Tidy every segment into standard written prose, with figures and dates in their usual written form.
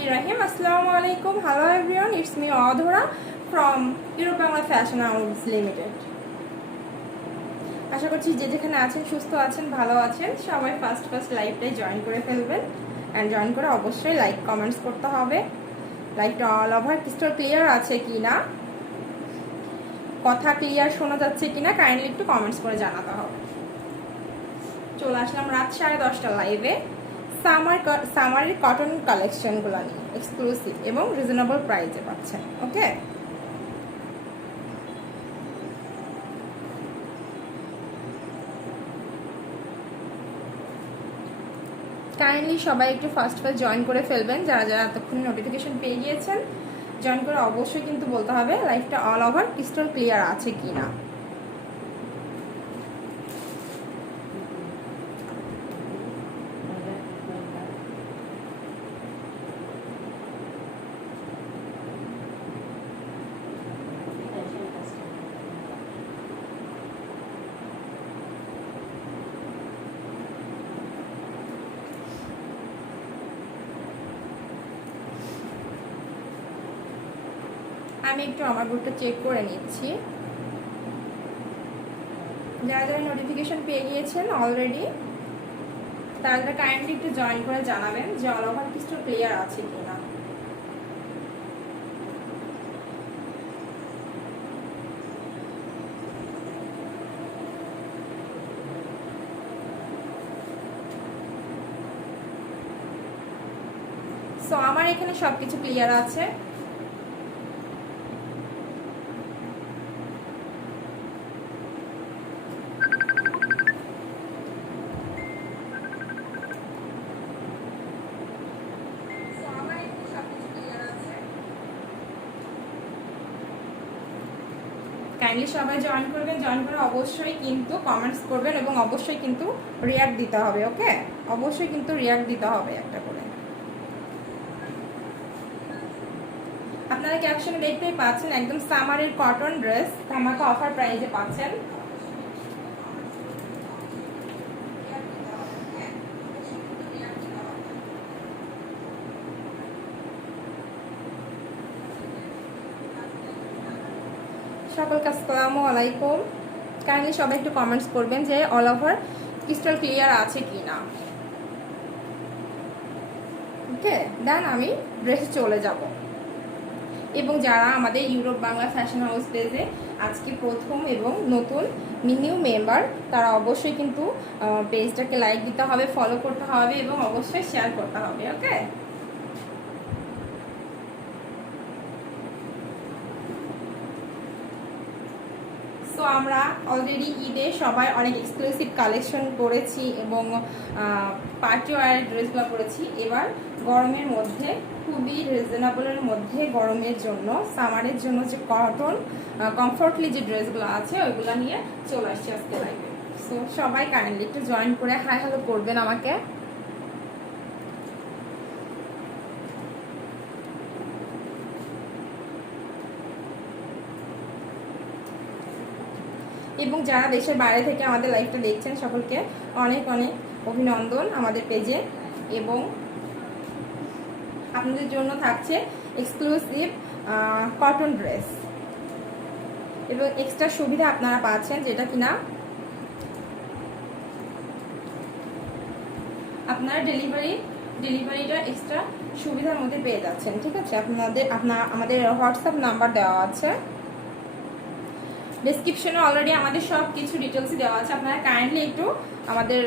Bismillahirrahmanirrahim. Assalamu alaikum. Hello everyone. It's me Adhura from Europe Bangla Fashion House Limited. আশা করছি যে যেখানে আছেন সুস্থ আছেন ভালো আছেন সবাই ফার্স্ট লাইভটাই জয়েন করে ফেলবেন এন্ড জয়েন করে অবশ্যই লাইক কমেন্টস করতে হবে। লাইভটা অল ওভার ক্রিস্টাল ক্লিয়ার আছে কিনা, কথা ক্লিয়ার শোনা যাচ্ছে কিনা কাইন্ডলি একটু কমেন্টস করে জানাতে হবে। চলে আসলাম রাত 10:30 লাইভে সামারের কটন কালেকশনগুলো নিয়ে এক্সক্লুসিভ এবং রিজনেবল প্রাইসে পাচ্ছেন। ওকে, কাইন্ডলি সবাই একটু ফার্স্ট জয়েন করে ফেলবেন। যারা যারা এতক্ষণ নোটিফিকেশন পেয়ে গিয়েছেন জয়েন করে অবশ্যই কিন্তু বলতে হবে লাইভটা অল ওভার ক্রিস্টাল ক্লিয়ার আছে কিনা। আমি একটু আমার গ্রুপটা চেক করে নিচ্ছি। যারা যারা নোটিফিকেশন পেয়ে গিয়েছেন অলরেডি তারা কাইন্ডলি একটু জয়েন করে জানাবেন যে অল ওভার কিছু ক্লিয়ার আছে কিনা। সো আমার এখানে সবকিছু ক্লিয়ার আছে। কাইন্ডলি সবাই জয়েন করবেন, জয়েন করে অবশ্যই কিন্তু কমেন্টস করবেন এবং অবশ্যই কিন্তু রিয়াক্ট দিতে হবে। ওকে, অবশ্যই কিন্তু রিয়াক্ট দিতে হবে একটা করে। আপনারা ক্যাপশনে দেখতেই পাচ্ছেন একদম সামারের কটন ড্রেস ধামাকা অফার প্রাইসে পাচ্ছেন। সকলকে আসসালামু আলাইকুম। কাইন্ডলি সবাই একটু কমেন্টস করবেন যে অল ওভার ক্রিস্টাল ক্লিয়ার আছে কিনা। ওকে, দেন আমি ড্রেসে চলে যাব। এবং যারা আমাদের ইউরোপ বাংলা ফ্যাশন হাউস পেজে আজকে প্রথম এবং নতুন নিউ মেম্বার তারা অবশ্যই কিন্তু পেজটাকে লাইক দিতে হবে, ফলো করতে হবে এবং অবশ্যই শেয়ার করতে হবে। ওকে, তো আমরা অলরেডি ঈদে সবাই অনেক এক্সক্লুসিভ কালেকশন করেছি এবং পার্টি ওয়্যার ড্রেসগুলো করেছি। এবার গরমের মধ্যে খুবই রিজনেবলের মধ্যে গরমের জন্য সামারের জন্য যে কটন কমফোর্টলি যে ড্রেসগুলো আছে ওইগুলো নিয়ে চলে আসছি আজকে লাইভে। সো সবাই কাইন্ডলি একটু জয়েন করে হাই হ্যালো করবেন আমাকে। এবং যারা দেশের বাইরে থেকে আমাদের লাইভটা দেখছেন সকলকে অনেক অনেক অভিনন্দন আমাদের পেজে। এবং আপনাদের জন্য থাকছে এক্সক্লুসিভ কটন ড্রেস এবং এক্সট্রা সুবিধা আপনারা পাচ্ছেন যেটা কিনা আপনারা ডেলিভারিটা এক্সট্রা সুবিধার মধ্যে পেয়ে যাচ্ছেন। ঠিক আছে, আমাদের হোয়াটসঅ্যাপ নাম্বার দেওয়া আছে ডেসক্রিপশনে। অলরেডি আমাদের সব কিছু ডিটেলসই দেওয়া আছে, আপনারা কাইন্ডলি একটু আমাদের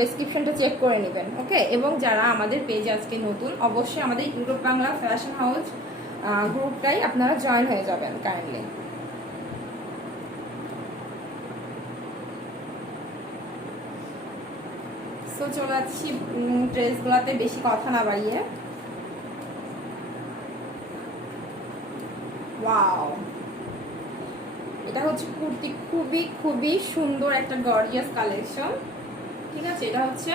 ডেসক্রিপশনটা চেক করে নেবেন। ওকে, এবং যারা আমাদের পেজে আজকে নতুন অবশ্যই আমাদের ইউরোপ বাংলা ফ্যাশন হাউস গ্রুপটাই আপনারা জয়েন হয়ে যাবেন কাইন্ডলি। সো চলে যাচ্ছি ড্রেসগুলোতে বেশি কথা না বাড়িয়ে। ওয়াও, এটা হচ্ছে কুর্তি, খুবই খুবই সুন্দর একটা গর্জিয়াস কালেকশন। ঠিক আছে, এটা হচ্ছে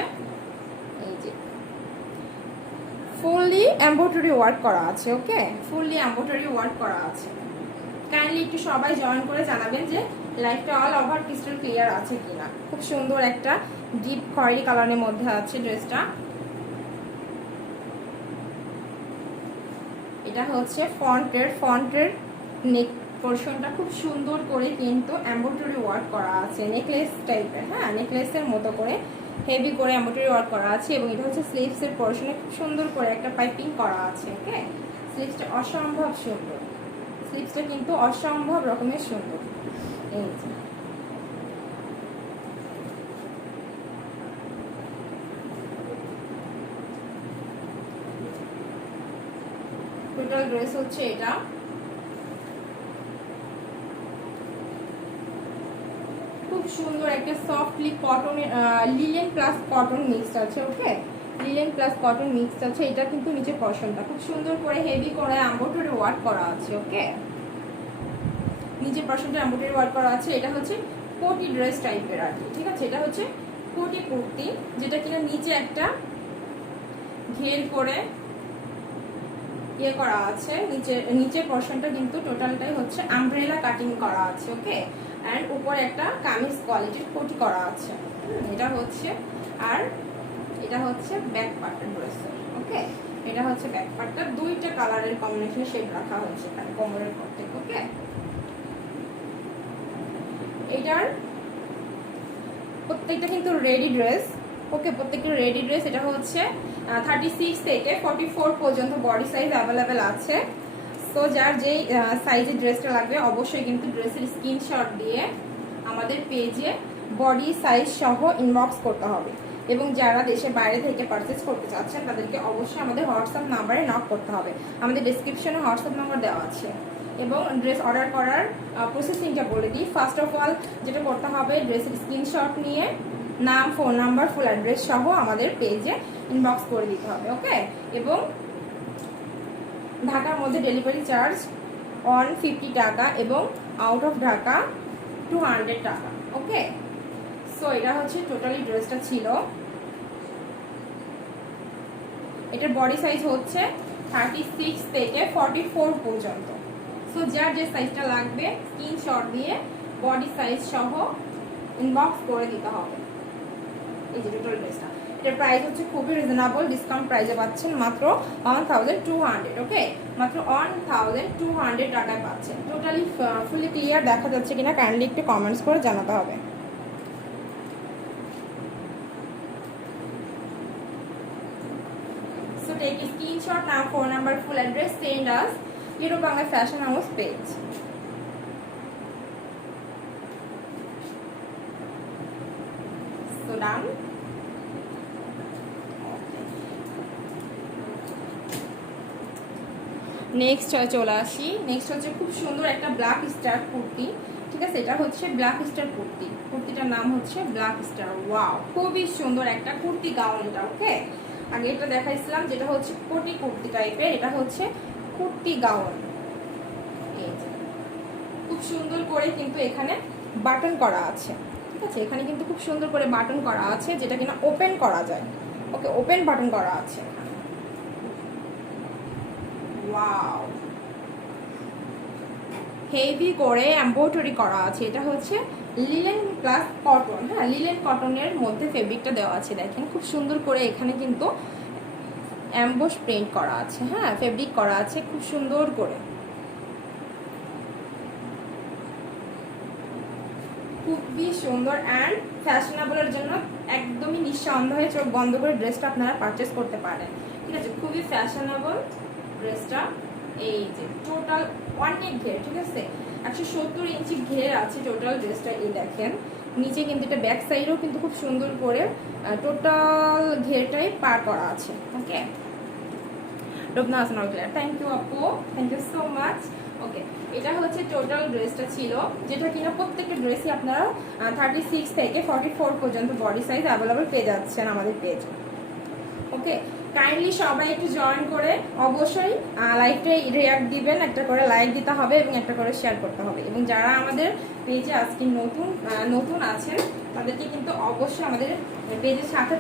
এই যে ফুললি এমব্রয়ডারি ওয়ার্ক করা আছে। ওকে, ফুললি এমব্রয়ডারি ওয়ার্ক করা আছে। কাইন্ডলি একটু সবাই জয়েন করে জানাবেন যে লাইফটা অল ওভার ক্রিস্টাল ক্লিয়ার আছে কিনা। খুব সুন্দর একটা ডিপ খয়েরি কালারের মধ্যে আছে ড্রেসটা। এটা হচ্ছে ফ্রন্টের নেক পোর্শনটা খুব সুন্দর করে কিন্তু এমব্রয়ডারি ওয়ার্ক করা আছে, নেকলেস টাইপের, হ্যাঁ নেকলেসের মতো করে হেভি করে এমব্রয়ডারি ওয়ার্ক করা আছে। এবং এটা হচ্ছে স্লিভসের পোর্শনে খুব সুন্দর করে একটা পাইপিং করা আছে। ওকে, স্লিভসটা অসম্ভব সুন্দর, স্লিভসটা কিন্তু অসম্ভব রকমের সুন্দর। এই যে টোটাল ড্রেস হচ্ছে এটা। খুব সুন্দর একটা সফটলি কটনের লিলেন প্লাস কটন মিক্সড আছে। ওকে, লিলেন প্লাস কটন মিক্সড আছে। এটা কিন্তু নিচে পশনটা খুব সুন্দর করে হেভি করে এমব্রয়ডারি ওয়ার্ক করা আছে। ওকে, নিচের পশনটা এমব্রয়ডারি ওয়ার্ক করা আছে। এটা হচ্ছে কোটি ড্রেস টাইপের আর কি, ঠিক আছে। এটা হচ্ছে কোটি কুর্তি, যেটা কিনা নিচে একটা ঘের করে ইয়ে করা আছে। নিচের পশনটা কিন্তু টোটালটাই হচ্ছে আমব্রেলা কাটিং করা আছে। ওকে, অ্যান্ড উপরে একটা কামিজ কোয়ালিটির কোটি করা আছে। এটা হচ্ছে, আর এটা হচ্ছে ব্যাক পার্টের ড্রেসের। ওকে, এটা হচ্ছে ব্যাক পার্টটা, দুইটা কালারের কম্বিনেশনে শেড রাখা হয়েছে এখানে কোমরের পর থেকে। ওকে, এটার প্রত্যেকটা কিন্তু রেডি ড্রেস। ওকে, প্রত্যেকটা রেডি ড্রেস। এটা হচ্ছে 36 থেকে 44 পর্যন্ত বডি সাইজ অ্যাভেলেবেল আছে। তো যার যেই সাইজের ড্রেসটা লাগবে অবশ্যই কিন্তু ড্রেসের স্ক্রিনশট দিয়ে আমাদের পেজে বডি সাইজ সহ ইনবক্স করতে হবে। এবং যারা দেশের বাইরে থেকে পারচেস করতে চাচ্ছেন তাদেরকে অবশ্যই আমাদের হোয়াটসঅ্যাপ নাম্বারে নক করতে হবে। আমাদের ডেসক্রিপশনে হোয়াটসঅ্যাপ নাম্বার দেওয়া আছে। এবং ড্রেস অর্ডার করার প্রসেসিংটা বলে দিই। ফার্স্ট অফ অল যেটা করতে হবে, ড্রেসের স্ক্রিনশট নিয়ে নাম, ফোন নাম্বার, ফুল অ্যাড্রেস সহ আমাদের পেজে ইনবক্স করে দিতে হবে। ওকে, এবং ঢাকার মধ্যে ডেলিভারি চার্জ 150 টাকা এবং আউট অফ ঢাকা 200 টাকা। ওকে, সো এটা হচ্ছে টোটালি ড্রেসটা ছিল। এটার বডি সাইজ হচ্ছে 36 থেকে 44 পর্যন্ত। সো যার যে সাইজটা লাগবে স্ক্রিনশট দিয়ে বডি সাইজ সহ ইনবক্স করে দিতে হবে। এই যে টোটাল ড্রেসটা, এটার প্রাইস হচ্ছে খুবই রিজনেবল, ডিসকাউন্ট প্রাইসে পাচ্ছেন মাত্র 1200। ওকে, মাত্র 1200 টাকায় পাচ্ছেন। টোটালি ফুলি ক্লিয়ার দেখা যাচ্ছে কিনা কাইন্ডলি একটু কমেন্টস করে জানাতে হবে। So take a screenshot now, phone number, full address, send us Euro Bangla Fashion House page. So done. Next চলে আসি। নেক্সট হচ্ছে খুব সুন্দর একটা ব্ল্যাক স্টার কুর্তি, ঠিক আছে। এটা হচ্ছে ব্ল্যাক স্টার কুর্তি, কুর্তিটার নাম হচ্ছে ব্ল্যাক স্টার। ওয়াও, খুবই সুন্দর একটা কুর্তি গাউন এটা। ওকে, আগে এটা দেখাইছিলাম যেটা হচ্ছে কোটি কুর্তি টাইপের, এটা হচ্ছে কুর্তি গাউন। খুব সুন্দর করে কিন্তু এখানে বাটন করা আছে, ঠিক আছে। এখানে কিন্তু খুব সুন্দর করে বাটন করা আছে, যেটা কিনা ওপেন করা যায়। ওকে, ওপেন বাটন করা আছে। ওয়াও, হেভি করে এমব্রয়ডারি করা আছে। এটা হচ্ছে লিলেন প্লাস কটন, হ্যাঁ লিলেন কটনের মধ্যে ফেব্রিকটা দেওয়া আছে। দেখেন খুব সুন্দর করে এখানে কিন্তু এমবোস প্রিন্ট করা আছে, হ্যাঁ ফেব্রিক করা আছে খুব সুন্দর করে, খুবই সুন্দর অ্যান্ড ফ্যাশনেবলের জন্য একদমই নিঃসন্দেহে চোখ বন্ধ করে ড্রেসটা আপনারা পারচেস করতে পারেন, ঠিক আছে। খুবই ফ্যাশনেবল ড্রেসটা। এই যে টোটাল অনেক ঘের, ঠিক আছে, 170 ইঞ্চি ঘের আছে টোটাল ড্রেসটা। এই দেখেন নিচে কিন্তু এটা ব্যাক সাইডেও কিন্তু খুব সুন্দর করে টোটাল ঘেরটাই পার করা আছে। ওকে, রবনা হাসান ক্লিয়ার, থ্যাংক ইউ আপু, থ্যাংক ইউ সো মাচ। ওকে, এটা হচ্ছে টোটাল ড্রেসটা ছিল, যেটা কিনা প্রত্যেকটা ড্রেসই আপনারা 36 থেকে 44 পর্যন্ত বডি সাইজ অ্যাভেলেবল পেয়ে যাচ্ছেন আমাদের পেজে। ওকে, কাইন্ডলি সবাই একটু জয়েন করে অবশ্যই লাইভটাই রিয়াক্ট দিবেন, একটা করে লাইক দিতে হবে এবং একটা করে শেয়ার করতে হবে। এবং যারা আমাদের পেজে আজকে নতুন আছেন তাদেরকে কিন্তু অবশ্যই আমাদের পেজের সাথে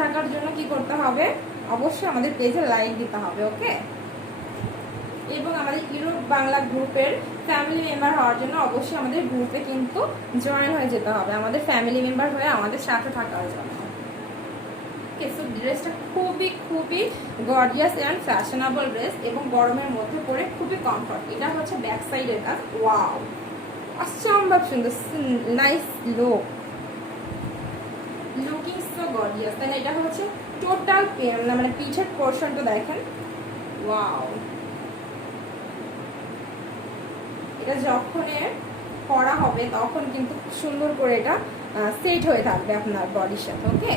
থাকার জন্য কি করতে হবে, অবশ্যই আমাদের পেজে লাইক দিতে হবে। ওকে, এবং আমাদের ইউরোপ বাংলা গ্রুপের ফ্যামিলি মেম্বার হওয়ার জন্য অবশ্যই আমাদের গ্রুপে কিন্তু জয়েন হয়ে যেতে হবে, আমাদের ফ্যামিলি মেম্বার হয়ে আমাদের সাথে থাকার জন্য। ওকে। সো ড্রেসটা খুবই খুবই গর্জিয়াস অ্যান্ড ফ্যাশনেবল ড্রেস এবং গরমের মধ্যে পরে খুবই কমফর্ট। এটা হচ্ছে ব্যাক সাইডের কাজ। ওয়াও, অসম্ভব সুন্দর, nice look, looking so gorgeous. তাই না? এটা হচ্ছে টোটাল মানে পিছের পোর্শনটা দেখেন। ওয়াও, এটা যখন পরা হবে তখন কিন্তু সুন্দর করে এটা সেট হয়ে থাকবে আপনার বডির সাথে। ওকে,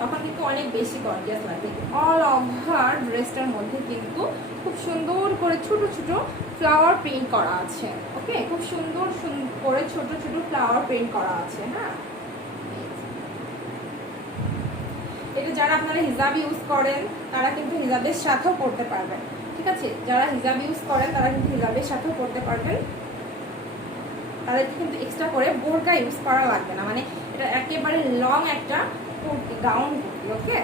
তখন কিন্তু অনেক বেশি গর্জিয়াস লাগবে। অল ওভার ড্রেসটার মধ্যে কিন্তু খুব সুন্দর করে ছোট ছোট ফ্লাওয়ার প্রিন্ট করা আছে। ওকে, খুব সুন্দর করে ছোট ছোট ফ্লাওয়ার প্রিন্ট করা আছে। হ্যাঁ, এটা যারা আপনারা হিজাব ইউজ করেন তারা কিন্তু হিজাবের সাথেও পড়তে পারবেন। ঠিক আছে, যারা হিজাব ইউজ করেন তারা কিন্তু হিজাবের সাথেও পড়তে পারবেন। তাদেরকে কিন্তু এক্সট্রা করে বোরকা ইউজ করা লাগবে না। মানে এটা একেবারে লং একটা কুর্তি, গাউন কুর্তি। ওকে,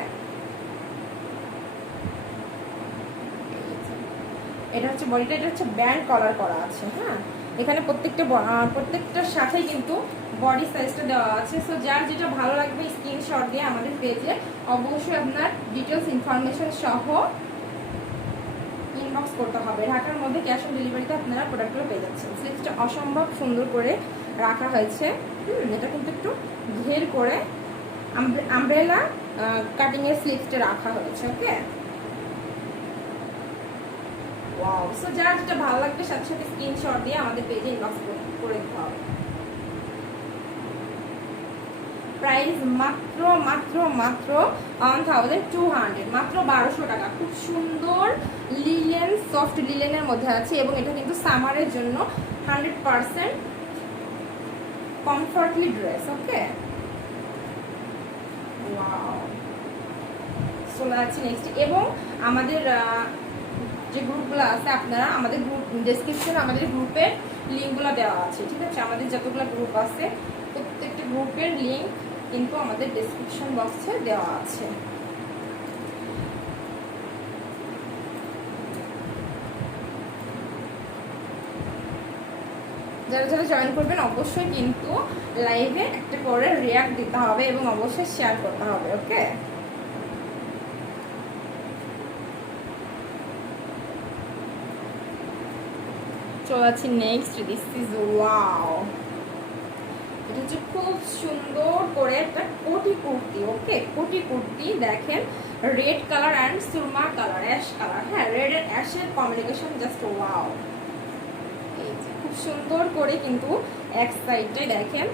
এটা হচ্ছে বডিটা, এটা হচ্ছে ব্যান্ড কলার করা আছে। হ্যাঁ, এখানে প্রত্যেকটার সাথেই কিন্তু বডি সাইজটা দেওয়া আছে। সো যার যেটা ভালো লাগবে স্ক্রিনশট দিয়ে আমাদের পেজে অবশ্যই আপনার ডিটেলস ইনফরমেশন সহ ইনবক্স করতে হবে। ঢাকার মধ্যে ক্যাশ অন ডেলিভারিতে আপনারা প্রোডাক্টগুলো পেয়ে যাচ্ছেন। স্লিপসটা অসম্ভব সুন্দর করে রাখা হয়েছে। এটা কিন্তু একটু ঘের করে আমব্রেলা কাটিংয়ের স্লিপসটা রাখা হয়েছে। ওকে, ওয়াও। সো যার যেটা ভালো লাগবে সাথে সাথে স্ক্রিনশট দিয়ে আমাদের পেজে ইনবক্স করে দিতে হবে। প্রাইস মাত্র মাত্র মাত্র 1200, মাত্র 1200 টাকা। খুব সুন্দর লিলেন, সফট লিলেনের মধ্যে আছে এবং এটা কিন্তু সামারের জন্য 100% কমফর্টলি ড্রেস। ওকে, ওয়াও। চলে যাচ্ছে নেক্সট। এবং আমাদের যে গ্রুপগুলো আছে, আপনারা আমাদের গ্রুপ ডেসক্রিপশনে আমাদের গ্রুপের লিঙ্কগুলো দেওয়া আছে। ঠিক আছে, আমাদের যতগুলো গ্রুপ আছে প্রত্যেকটা গ্রুপের লিঙ্ক কিন্তু আমাদের ডেসক্রিপশন বক্সে দেওয়া আছে। যারা যারা জয়েন করবেন অবশ্যই কিন্তু লাইভে একটা করে রিয়াক্ট দিতে হবে এবং অবশ্যই শেয়ার করতে হবে। ওকে, চলে যাচ্ছি নেক্সট। দিস ইজ ওয়াও, এটা হচ্ছে খুব সুন্দর করে একটা কোটি কুর্তি। ওকে, কোটি কুর্তি দেখেন, red colour and Surma colour, ash colour. হ্যাঁ, রেড এর অ্যাশের কম্বিনেশন জাস্ট ওয়াও। এই যে খুব সুন্দর করে কিন্তু এক সাইডে দেখেন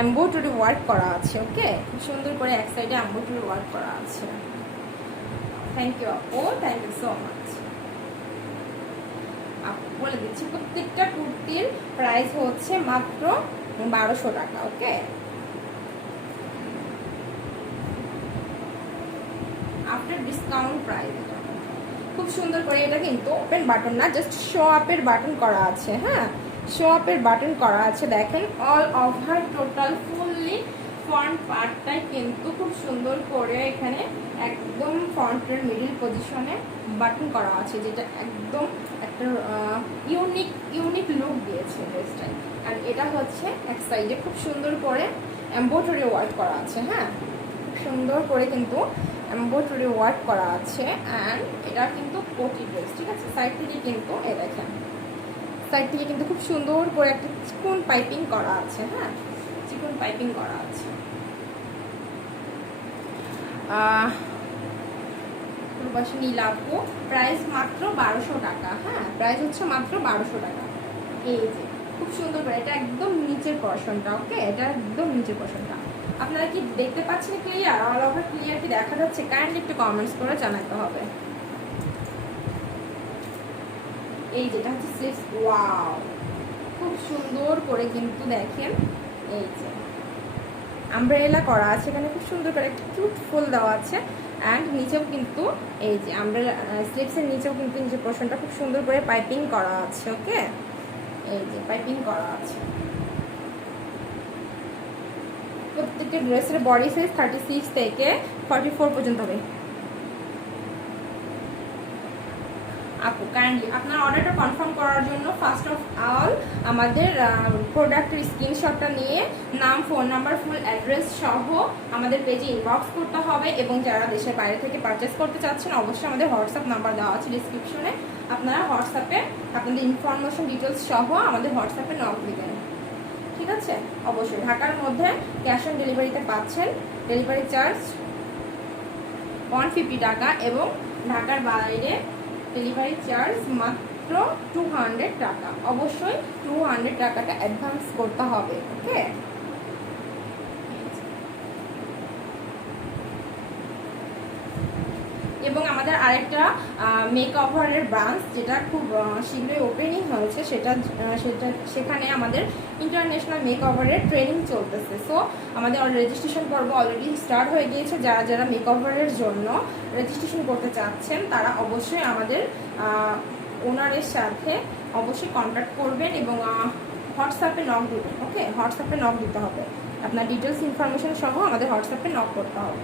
এমব্রয়ডারি ওয়ার্ক করা আছে। ওকে, খুব সুন্দর করে এক সাইডে এমব্রয়ডারি ওয়ার্ক করা আছে। থ্যাংক ইউ আপু, থ্যাংক ইউ সো মাচ। আপু বলে দিচ্ছি প্রত্যেকটা কুর্তির প্রাইস হচ্ছে মাত্র 1200 টাকা। Okay, after discount price. খুব সুন্দর করে এটা কিন্তু ওপেন বাটন না, জাস্ট শো আপের বাটন করা আছে। হ্যাঁ, শো আপের বাটন করা আছে। দেখেন all over total fully front পার্টটাই কিন্তু খুব সুন্দর করে এখানে একদম ফ্রন্টের মিডল পজিশনে বাটন করা আছে, যেটা একদম একটা ইউনিক লুক দিয়েছে ড্রেসটাই। আর এটা হচ্ছে এক সাইডে খুব সুন্দর করে এমব্রয়ডারি ওয়ার্ক করা আছে। হ্যাঁ, খুব সুন্দর করে কিন্তু এমব্রয়ডারি ওয়ার্ক করা আছে। অ্যান্ড এটা কিন্তু কোটি ড্রেস। ঠিক আছে, সাইড থেকে কিন্তু এই দেখেন, সাইড থেকে কিন্তু খুব সুন্দর করে একটা চিকন পাইপিং করা আছে। হ্যাঁ, চিকন পাইপিং করা আছে। প্রবাসী নীলাপু, প্রাইস মাত্র 1200 টাকা। হ্যাঁ, প্রাইস হচ্ছে মাত্র 1200 টাকা। এই যে খুব সুন্দর করে, এটা একদম নিচের পোরশনটা। ওকে, এটা একদম নিচের পোরশনটা। আপনারা কি দেখতে পাচ্ছেন ক্লিয়ার? অল ওভার ক্লিয়ার কি দেখা যাচ্ছে? কাইন্ডলি একটু কমেন্টস করে জানাতে হবে। এই যেটা হচ্ছে স্লিভস। ওয়াও, খুব সুন্দর করে কিন্তু দেখেন এই যে আমব্রেলা করা আছে এখানে, খুব সুন্দর করে একটা কিউট ফুল দেওয়া আছে। অ্যান্ড নিচেও কিন্তু এই যে আমব্রেলা স্লিভসের নিচেও কিন্তু নিচের পোর্শনটা খুব সুন্দর করে পাইপিং করা আছে। ওকে, এই যে পাইপিং করা আছে। প্রত্যেকটা ড্রেসের বডি সাইজ 36 থেকে 44 পর্যন্ত হবে। আপু কাইন্ডলি আপনার অর্ডারটা কনফার্ম করার জন্য ফার্স্ট অফ অল আমাদের প্রোডাক্টের স্ক্রিনশটটা নিয়ে নাম, ফোন নাম্বার, ফুল অ্যাড্রেস সহ আমাদের পেজে ইনবক্স করতে হবে। এবং যারা দেশের বাইরে থেকে পারচেস করতে চাচ্ছেন অবশ্যই আমাদের হোয়াটসঅ্যাপ নাম্বার দেওয়া আছে ডিসক্রিপশনে, আপনারা হোয়াটসঅ্যাপে আপনাদের ইনফরমেশন ডিটেলস সহ আমাদের হোয়াটসঅ্যাপে নক দিবেন, ঠিক আছে? অবশ্যই ঢাকার মধ্যে ক্যাশ অন ডেলিভারিতে পাচ্ছেন, ডেলিভারি চার্জ 150 টাকা এবং ঢাকার বাইরে ডেলিভারি চার্জ মাত্র 200 টাকা। অবশ্যই 200 টাকাটা অ্যাডভান্স করতে হবে, ওকে? এবং আমাদের আরেকটা মেকওভারের ব্রাঞ্চ যেটা খুব শীঘ্রই ওপেনিং হয়েছে, সেখানে আমাদের ইন্টারন্যাশনাল মেকওভারের ট্রেনিং চলতেছে। সো আমাদের রেজিস্ট্রেশন পর্ব অলরেডি স্টার্ট হয়ে গিয়েছে। যারা যারা মেকওভারের জন্য রেজিস্ট্রেশন করতে চাচ্ছেন তারা অবশ্যই আমাদের ওনারের সাথে অবশ্যই কন্ট্যাক্ট করবেন এবং হোয়াটসঅ্যাপে নক দেবেন, ওকে? হোয়াটসঅ্যাপে নক দিতে হবে, আপনার ডিটেলস ইনফরমেশন সহ আমাদের হোয়াটসঅ্যাপে নক করতে হবে।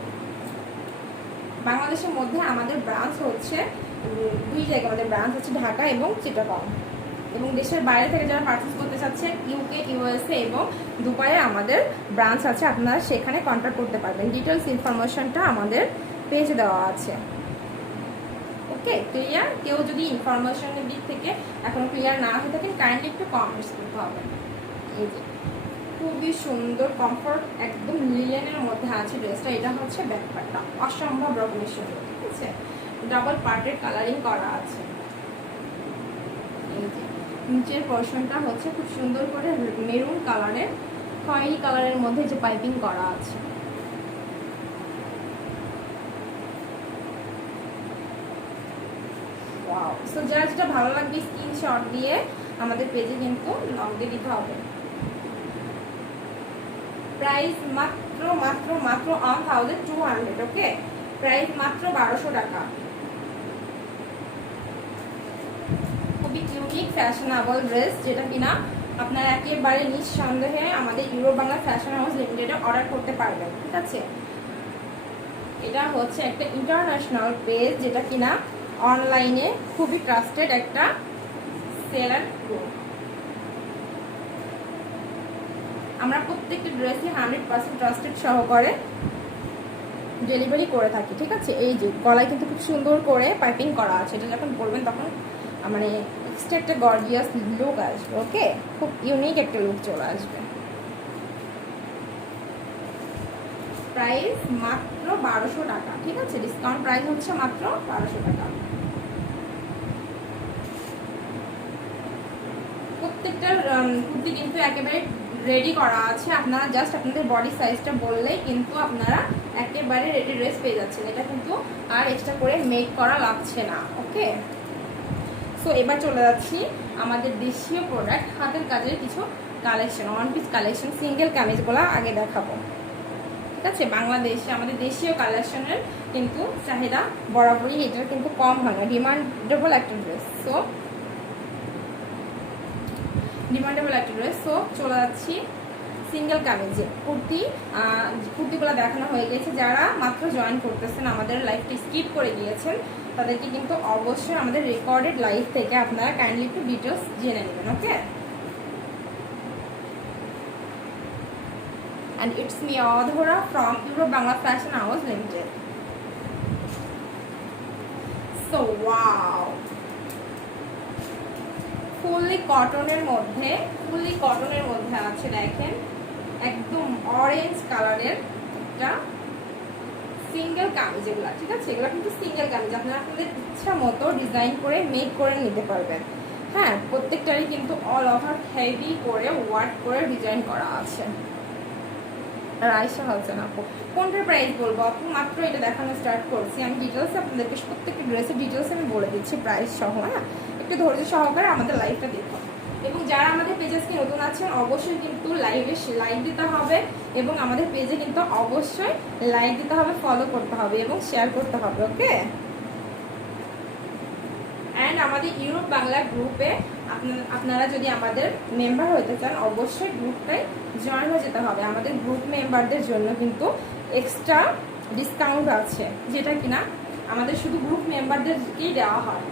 বাংলাদেশের মধ্যে আমাদের ব্রাঞ্চ হচ্ছে 2 জায়গায়, আমাদের ব্রাঞ্চ হচ্ছে ঢাকা এবং চিটাগং। এবং দেশের বাইরে থেকে যারা পারচেস করতে চাচ্ছেন ইউকে, ইউএসএ এবং দুবাইয়ে আমাদের ব্রাঞ্চ আছে, আপনারা সেখানে কন্ট্যাক্ট করতে পারবেন। ডিটেলস ইনফরমেশনটা আমাদের পেজে দেওয়া আছে, ওকে? ক্লিয়ার? কেউ যদি ইনফরমেশনের দিক থেকে এখনো ক্লিয়ার না হয়ে থাকেন কাইন্ডলি একটু কমেন্টস করতে হবে। এই যে খুবই সুন্দর কমফর্ট একদম লিলেনের মধ্যে আছে ড্রেসটা। এটা হচ্ছে ব্যাকপার্টটা অসম্ভব রকমের সুন্দর, ঠিক আছে? ডাবল পার্টের কালারিং করা আছে। এই যে নিচের পোরশনটা হচ্ছে খুব সুন্দর করে মেরুন কালারের, খয়েরি কালারের মধ্যে যে পাইপিং করা আছে। ওয়াও! সো যার যেটা ভালো লাগবে স্ক্রিনশট দিয়ে আমাদের পেজে কিন্তু লগ দিয়ে দিতে হবে। প্রাইস মাত্র মাত্র মাত্র 1200, ওকে? প্রাইস মাত্র 1200 টাকা। খুবই ইউনিক ফ্যাশনেবল ড্রেস, যেটা কিনা আপনারা একেবারে নিঃসন্দেহে আমাদের ইউরো বাংলা ফ্যাশন হাউস লিমিটেডে অর্ডার করতে পারবেন, ঠিক আছে? এটা হচ্ছে একটা ইন্টারন্যাশনাল পেজ, যেটা কিনা অনলাইনে খুবই ট্রাস্টেড একটা সেলার গ্রুপ। আমরা প্রত্যেকটা ড্রেসই 100% ট্রাস্টেড সহকারে ডেলিভারি করে থাকি, ঠিক আছে? এই যে গলায় কিন্তু খুব সুন্দর করে পাইপিং করা আছে, এটা যখন পরবেন তখন মানে এক্সট্রা একটা গর্জিয়াস লুক আসবে, ওকে? খুব ইউনিক একটা লুক চলে আসবে। প্রাইস মাত্র 1200 টাকা, ঠিক আছে? ডিসকাউন্ট প্রাইস হচ্ছে মাত্র 1200 টাকা। প্রত্যেকটা কুর্তি কিন্তু একেবারে রেডি করা আছে, আপনারা জাস্ট আপনাদের বডি সাইজটা বললেই কিন্তু আপনারা একেবারে রেডি ড্রেস পেয়ে যাচ্ছেন। এটা কিন্তু আর এক্সট্রা করে মেক করা লাগছে না, ওকে? সো এবার চলে যাচ্ছি আমাদের দেশীয় প্রোডাক্ট, হাতের কাজের কিছু collection, one piece collection, single কামিজগুলো আগে দেখাবো, ঠিক আছে? বাংলাদেশে আমাদের দেশীয় কালেকশনের কিন্তু চাহিদা বরাবরই, এটার কিন্তু কম হয় না, ডিমান্ডেবল একটা ড্রেস। সো চলে যাচ্ছি সিঙ্গেল কামিজে। কুর্তিগুলো দেখানো হয়ে গেছে। যারা মাত্র জয়েন করতেছেন, আমাদের লাইভটি স্কিপ করে গিয়েছেন, তাদেরকে কিন্তু অবশ্যই আমাদের রেকর্ডেড লাইভ থেকে আপনারা কাইন্ডলি একটু ডিটেলস জেনে নেবেন, ওকে? And it's me Adhora from Euro Bangla Fashion House Limited. So wow, fully কটনের মধ্যে আছে, দেখেন একদম অরেঞ্জ কালারের একটা সিঙ্গেল কামিজ। এগুলা ঠিক আছে, এগুলো কিন্তু সিঙ্গেল কামিজ, আপনারা আপনাদের ইচ্ছা মতো ডিজাইন করে মেক করে নিতে পারবেন। হ্যাঁ, প্রত্যেকটারই কিন্তু অল ওভার হেভি করে ওয়ার্ক করে ডিজাইন করা আছে। রাইসা হচ্ছে না আপু, কোনটার প্রাইস বলবো আপু? মাত্র এটা দেখানো স্টার্ট করছি আমি। ডিটেলসে আপনাদেরকে প্রত্যেকটা ড্রেসের ডিটেলস আমি বলে দিচ্ছি প্রাইস সহ। হ্যাঁ, একটু ধৈর্য সহকারে আমাদের লাইভটা দেখুন। এবং যারা আমাদের পেজেসকে নতুন আছেন অবশ্যই কিন্তু লাইক দিতে হবে এবং আমাদের পেজে কিন্তু অবশ্যই লাইক দিতে হবে, ফলো করতে হবে এবং শেয়ার করতে হবে, ওকে? অ্যান্ড আমাদের ইউরোপ বাংলা গ্রুপে আপনারা যদি আমাদের মেম্বার হতে চান অবশ্যই গ্রুপটাই জয়েন হয়ে যেতে হবে। আমাদের গ্রুপ মেম্বারদের জন্য কিন্তু এক্সট্রা ডিসকাউন্ট আছে, যেটা কিনা আমাদের শুধু গ্রুপ মেম্বারদেরকেই দেওয়া হয়।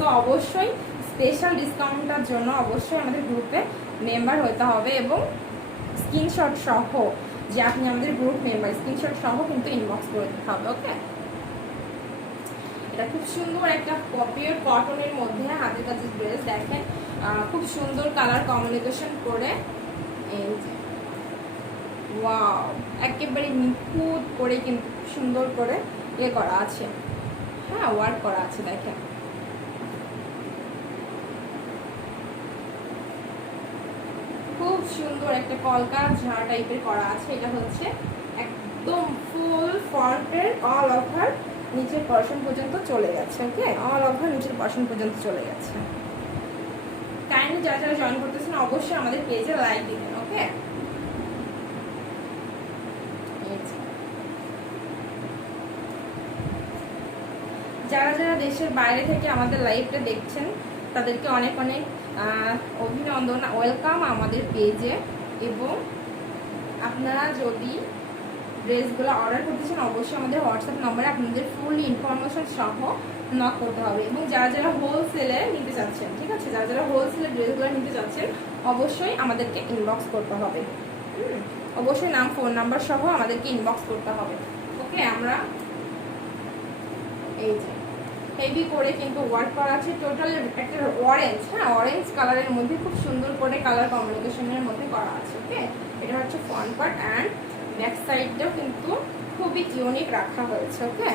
সো অবশ্যই স্পেশাল ডিসকাউন্টটার জন্য অবশ্যই আমাদের গ্রুপে মেম্বার হতে হবে এবং স্ক্রিনশট সহ যে আপনি আমাদের গ্রুপ মেম্বার স্ক্রিনশট সহ কিন্তু ইনবক্স করে দিতে হবে। ওকে, এটা খুব সুন্দর একটা পিওর কটনের মধ্যে হাতের কাছের ড্রেস। দেখেন খুব সুন্দর কালার কম্বিনেশন করে, এই যে ওয়াও, একেবারে নিখুঁত করে কিন্তু সুন্দর করে ইয়ে করা আছে, হ্যাঁ ওয়ার্ক করা আছে। দেখেন খুব সুন্দর একটা কলকা ঝাড় টাইপের করা আছে। এটা হচ্ছে একদম ফুল ফ্রন্টের অল ওভার নিচের পর্শন পর্যন্ত চলে গেছে। ওকে, অল ওভার নিচের পর্শন পর্যন্ত চলে গেছে। কাইন্ডলি যারা যারা জয়েন করতেছেন অবশ্যই আমাদের পেজে লাইক দিবেন। ওকে, যারা যারা দেশের বাইরে থেকে আমাদের লাইভটা দেখছেন তাদেরকে অনেক অনেক অভিনন্দন, ওয়েলকাম আমাদের পেজে। এবং আপনারা যদি ড্রেসগুলো অর্ডার করতেছেন অবশ্যই আমাদের হোয়াটসঅ্যাপ নম্বরে আপনাদের ফুল ইনফরমেশন সহ নক করতে হবে। এবং যারা যারা হোলসেলে নিতে চাচ্ছেন, ঠিক আছে, যারা যারা হোলসেলে ড্রেসগুলো নিতে চাচ্ছেন অবশ্যই আমাদেরকে ইনবক্স করতে হবে। অবশ্যই নাম ফোন নাম্বার সহ আমাদেরকে ইনবক্স করতে হবে। ওকে, আমরা এই যে হেভি করে কিন্তু ওয়ার্ক করা আছে। টোটাল একটা অরেঞ্জ, হ্যাঁ অরেঞ্জ কালারের মধ্যে খুব সুন্দর করে কালার কম্বিনেশনের মধ্যে করা আছে। ওকে, এটা হচ্ছে ফ্রন্ট পার্ট অ্যান্ড ব্যাক সাইডটাও কিন্তু খুবই ইউনিক রাখা হয়েছে। ওকে,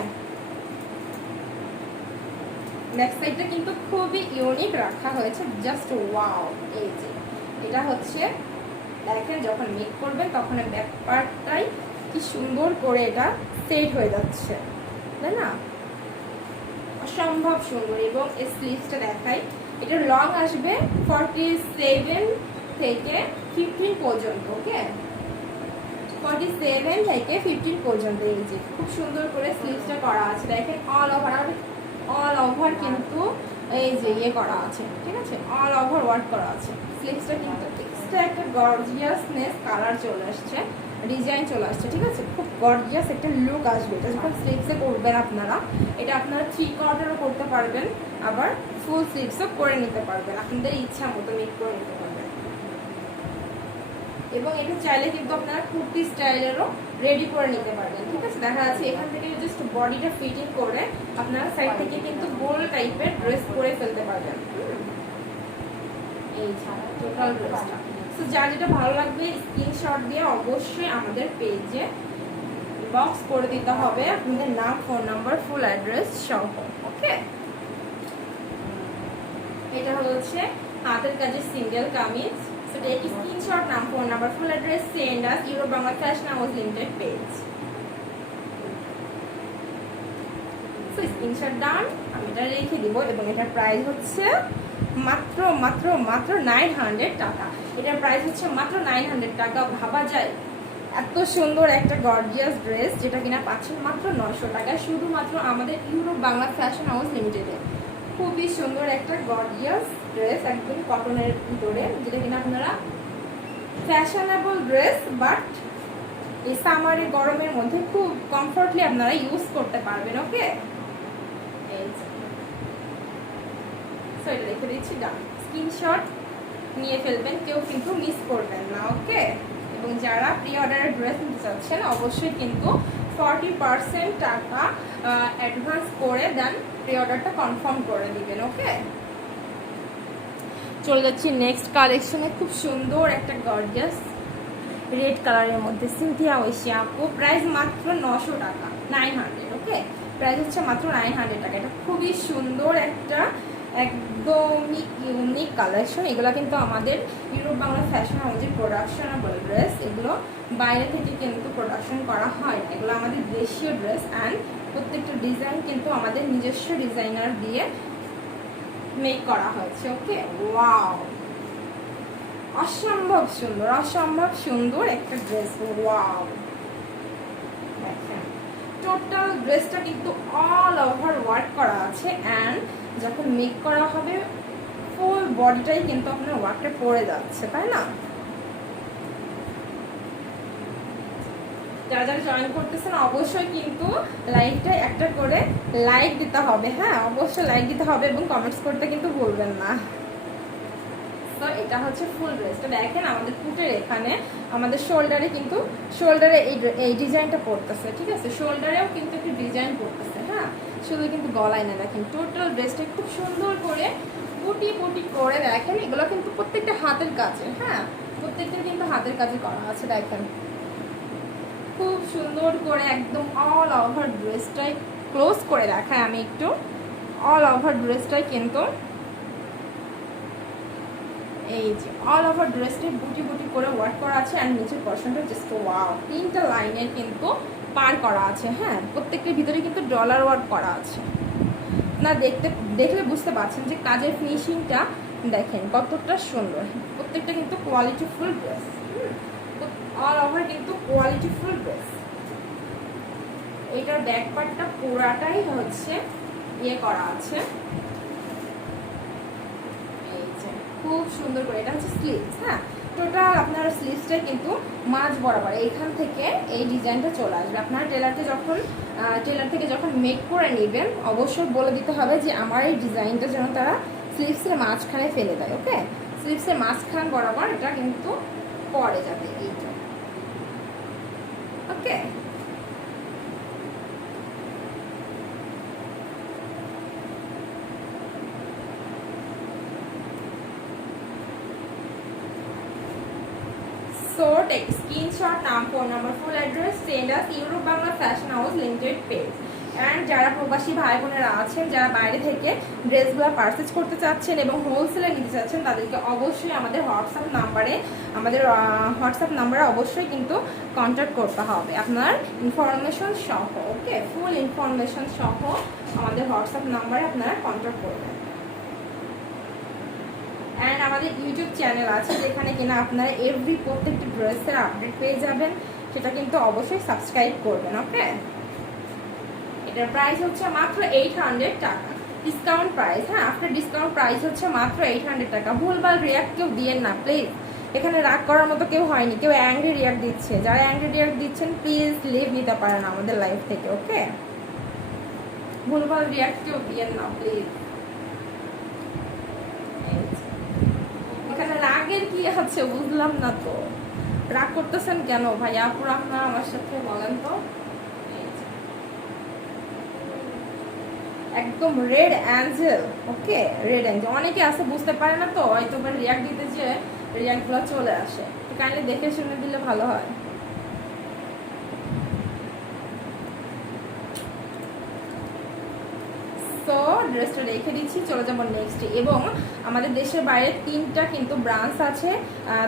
ব্যাক সাইডটা কিন্তু খুবই ইউনিক রাখা হয়েছে, জাস্ট ওয়াও। এই যে এটা হচ্ছে দেখেন যখন মেক করবেন তখন ব্যাক পার্টটাই কি সুন্দর করে এটা সেট হয়ে যাচ্ছে, তাই না? অসম্ভব সুন্দর। এবং এই স্লিভসটা দেখাই, এটা লং আসবে 47 থেকে 15 পর্যন্ত। ওকে, 47 থেকে 15 পর্যন্ত। এই যে খুব সুন্দর করে স্লিভসটা করা আছে। দেখেন অল ওভার কিন্তু এই যে ইয়ে করা আছে, ঠিক আছে, অল ওভার ওয়ার্ক করা আছে। স্লিভসটা কিন্তু এক্সট্রা একটা গর্জিয়াসনেস কালার চলে আসছে, ডিজাইন চলে আসছে, ঠিক আছে, খুব গর্জিয়াস একটা লুক আসবে এটা যখন স্লিভসে করবেন আপনারা। এটা আপনারা 3 কোয়ার্টারও করতে পারবেন, আবার ফুল স্লিভসও করে নিতে পারবেন, আপনাদের ইচ্ছা মতো মেক করে নিতে পারবেন। এবং এটা চাইলে কিন্তু আপনারা কুর্তি স্টাইলেরও রেডি করে নিতে পারবেন, ঠিক আছে। দেখা যাচ্ছে এখান থেকে জাস্ট বডিটা ফিটিং করে আপনারা সাইড থেকে কিন্তু গোল টাইপের ড্রেস করে ফেলতে পারবেন। এই ছাড়া টোটাল ড্রেসটা, তো যার যেটা ভালো লাগবে স্ক্রিনশট দিয়ে অবশ্যই আমাদের পেজে বক্স করে দিতে হবে আপনাদের নাম, ফোন নাম্বার, ফুল অ্যাড্রেস সহ। ওকে, এটা হচ্ছে হাতের কাজের single kameez. So take a screenshot, নাম, phone number, full address, send us Euro Bangla Fashion House Limited page. So screenshot done, আমি এটা রেখে দিব। এবং এটার প্রাইস হচ্ছে মাত্র মাত্র মাত্র 900 টাকা। এটার প্রাইস হচ্ছে মাত্র 900 টাকা। ভাবা যায় এত সুন্দর একটা গর্জিয়াস ড্রেস যেটা কিনা পাচ্ছেন মাত্র 900 টাকায়, শুধুমাত্র আমাদের ইউরো বাংলা ফ্যাশন হাউস লিমিটেডে। খুবই সুন্দর একটা গর্জিয়াস ড্রেস, একদম কটনের ভিতরে, যেটা কিনা আপনারা ফ্যাশনেবল ড্রেস, বাট এই সামারে গরমের মধ্যে খুব কমফোর্টলি আপনারা ইউজ করতে পারবেন। ওকে, সো এটা রেখে দিচ্ছি, ডান। স্ক্রিনশট নিয়ে ফেলবেন, কেউ কিন্তু মিস করবেন না। ওকে, এবং যারা প্রি অর্ডারের ড্রেস নিতে চাচ্ছেন অবশ্যই কিন্তু 40% টাকা অ্যাডভান্স করে দেন, প্রি অর্ডারটা কনফার্ম করে দিবেন। ওকে, চলে যাচ্ছি নেক্সট কালেকশনে। খুব সুন্দর একটা গর্জিয়াস রেড কালারের মধ্যে সিনথিয়া ঐশী আপু, প্রাইস মাত্র 900 টাকা, 900। ওকে, প্রাইস হচ্ছে মাত্র 900 টাকা। এটা খুবই সুন্দর একটা একদমই ইউনিক কালেকশন। এগুলো কিন্তু আমাদের ইউরোপ বাংলা ফ্যাশন হাউসের প্রোডাকশনেবল ড্রেস, এগুলো বাইরে থেকে কিন্তু প্রোডাকশন করা হয় না, এগুলো আমাদের দেশীয় ড্রেস। অ্যান্ড প্রত্যেকটা ডিজাইন কিন্তু আমাদের নিজস্ব ডিজাইনার দিয়ে মেক করা হয়েছে। ওকে, ওয়াও, অসম্ভব সুন্দর, অসম্ভব সুন্দর একটা ড্রেস। ওয়াও, দেখেন টোটাল ড্রেসটা কিন্তু অল ওভার ওয়ার্ক করা আছে। অ্যান্ড যখন মেক করা হবে ফুল বডিটাই কিন্তু আপনার ওয়ার্কটা পড়ে যাচ্ছে, তাই না? যারা যারা জয়েন করতেছেন অবশ্যই কিন্তু লাইভটা একটা করে লাইক দিতে হবে। হ্যাঁ, অবশ্যই লাইক দিতে হবে এবং কমেন্টস করতে কিন্তু ভুলবেন না। তো এটা হচ্ছে ফুল ড্রেসটা। দেখেন আমাদের ফুটের এখানে আমাদের শোল্ডারে কিন্তু শোল্ডারে এই ডিজাইনটা পড়তেছে, ঠিক আছে? শোল্ডারেও কিন্তু একটু ডিজাইন পড়তেছে। হ্যাঁ, শুধু কিন্তু গলায় না, দেখেন টোটাল ড্রেসটা খুব সুন্দর করে পুটি পুটি করে দেখেন। এগুলো কিন্তু প্রত্যেকটা হাতের কাজে। হ্যাঁ, প্রত্যেকটা কিন্তু হাতের কাজে করা আছে। দেখেন খুব সুন্দর করে একদম অল ওভার ড্রেসটাই ক্লোজ করে দেখায় আমি একটু। অল ওভার ড্রেসটাই কিন্তু এই যে অল ওভার ড্রেসটাই বুটি বুটি করে ওয়ার্ক করা আছে। আর নিচের পর্শনটা জাস্ট ওয়াও, 3টা লাইনের কিন্তু পার করা আছে। হ্যাঁ, প্রত্যেকটার ভিতরে কিন্তু ডলার ওয়ার্ক করা আছে। না দেখলে বুঝতে পারছেন যে কাজের ফিনিশিংটা দেখেন কতটা সুন্দর। প্রত্যেকটা কিন্তু কোয়ালিটিফুল ড্রেস, অল ওভার কিন্তু কোয়ালিটিফুল ড্রেস। এইটার ব্যাক পার্টটা পুরাটাই হচ্ছে ইয়ে করা আছে, এই যে খুব সুন্দর করে। এটা হচ্ছে স্লিভস। হ্যাঁ, টোটাল আপনার স্লিভসটা কিন্তু মাঝ বরাবর এইখান থেকে এই ডিজাইনটা চলে আসবে। আপনার টেলার থেকে যখন মেক করে নেবেন অবশ্যই বলে দিতে হবে যে আমার এই ডিজাইনটা যেন তারা স্লিভসের মাঝখানে ফেলে দেয়। ওকে, স্লিভসের মাঝখান বরাবর এটা কিন্তু পরে যাবে এইটা। ওকে, So take screenshot, নাম, phone number, full address, send us Europe Bangla fashion house limited page. And যারা প্রবাসী ভাই বোনেরা আছেন, যারা বাইরে থেকে ড্রেসগুলো পারচেজ করতে চাচ্ছেন এবং হোলসেলে নিতে চাচ্ছেন, তাদেরকে অবশ্যই আমাদের হোয়াটসঅ্যাপ নাম্বারে অবশ্যই কিন্তু কন্ট্যাক্ট করতে হবে আপনার ইনফরমেশন সহ। ওকে, ফুল ইনফরমেশন সহ আমাদের হোয়াটসঅ্যাপ নাম্বারে আপনারা কন্ট্যাক্ট করবেন। অ্যান্ড আমাদের ইউটিউব চ্যানেল আছে যেখানে কিনা আপনারা প্রত্যেকটি ড্রেসের আপডেট পেয়ে যাবেন, সেটা কিন্তু অবশ্যই সাবস্ক্রাইব করবেন। ওকে, এটার প্রাইস হচ্ছে মাত্র 800 টাকা, ডিসকাউন্ট প্রাইস। হ্যাঁ, আফটার ডিসকাউন্ট প্রাইস হচ্ছে মাত্র 800 টাকা। ভুলভাল রিয়াক্ট কেউ দিয়েন না প্লিজ, এখানে রাগ করার মতো কেউ হয়নি। কেউ অ্যাংরি রিয়াক্ট দিচ্ছে, যারা অ্যাংরি রিয়াক্ট দিচ্ছেন প্লিজ লিভ নিতে পারেন আমাদের লাইফ থেকে। ওকে, ভুলভাল রিয়াক্ট কেউ দিয়েন না প্লিজ। এখানে রাগের কি আছে বুঝলাম না তো, রাগ করতেছেন কেন ভাইয়া আপুরা আপনারা আমার সাথে বলেন তো। একদম রেড অ্যাঞ্জেল। ওকে, রেড অ্যাঞ্জেল অনেকে আছে বুঝতে পারে না তো, হয়তো রিয়াক্ট দিতে যে রিয়াক্টগুলো চলে আসে। তো কাইন্ডলি দেখে শুনে দিলে ভালো হয়। তো ড্রেসটা রেখে দিচ্ছি, চলে যাবো নেক্সটে। এবং আমাদের দেশের বাইরে 3টা কিন্তু ব্রাঞ্চ আছে,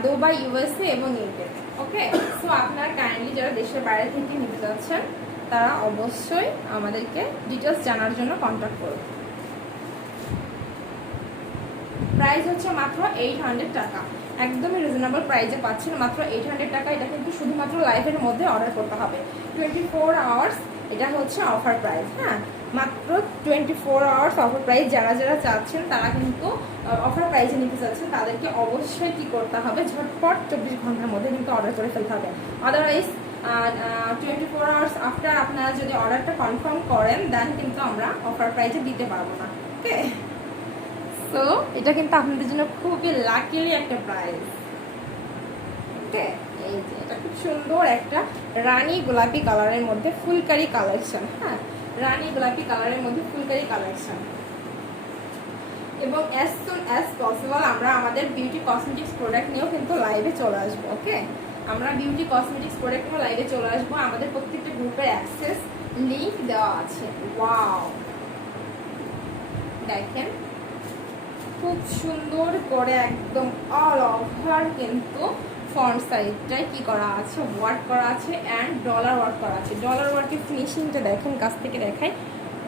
দুবাই, ইউএসএ এবং ইউকে। ওকে, সো আপনারা কাইন্ডলি যারা দেশের বাইরে থেকে নিতে যাচ্ছেন তারা অবশ্যই আমাদেরকে ডিটেলস জানার জন্য কন্ট্যাক্ট করুন। প্রাইস হচ্ছে মাত্র 800 টাকা, একদমই রিজনেবল প্রাইসে পাচ্ছেন মাত্র 800 টাকা। এটা কিন্তু শুধুমাত্র লাইভের মধ্যে অর্ডার করতে হবে। 24 আওয়ার্স এটা হচ্ছে অফার প্রাইস। হ্যাঁ, মাত্র 24 আওয়ার্স অফার প্রাইস। যারা যারা চাচ্ছেন তারা কিন্তু অফার প্রাইসে নিতে চাচ্ছেন, তাদেরকে অবশ্যই কি করতে হবে, ঝটপট 24 ঘন্টার মধ্যে কিন্তু অর্ডার করে ফেলতে হবে। আদারওয়াইজ 24 আওয়ার্স আফটার আপনারা যদি অর্ডারটা কনফার্ম করেন দেন কিন্তু আমরা অফার প্রাইসে দিতে পারবো না। ওকে, সো এটা কিন্তু আপনাদের জন্য খুবই লাকিলি একটা প্রাইস। ওকে, এই যে এটা খুব সুন্দর একটা রানী গোলাপি কালারের মধ্যে ফুলকারি কালেকশন। হ্যাঁ, রানী গোলাপি কালারের মধ্যে ফুলকারি কালেকশন। এবং অ্যাজ সুন অ্যাজ পসিবল আমরা আমাদের বিউটি কসমেটিক্স প্রোডাক্ট নিয়েও কিন্তু লাইভে চলে আসবো। ওকে, আমরা বিউটি কসমেটিক্স প্রোডাক্ট নিয়ে লাইভে চলে আসবো। আমাদের প্রত্যেকটা গ্রুপের অ্যাক্সেস লিংক দেওয়া আছে। ওয়াও, দেখেন খুব সুন্দর করে একদম অল ওভার কিন্তু ফন্ট সাইজটাই কি করা আছে, ওয়ার্ক করা আছে অ্যান্ড ডলার ওয়ার্ক করা আছে। ডলার ওয়ার্কের ফিনিশিংটা দেখেন, কাছ থেকে দেখাই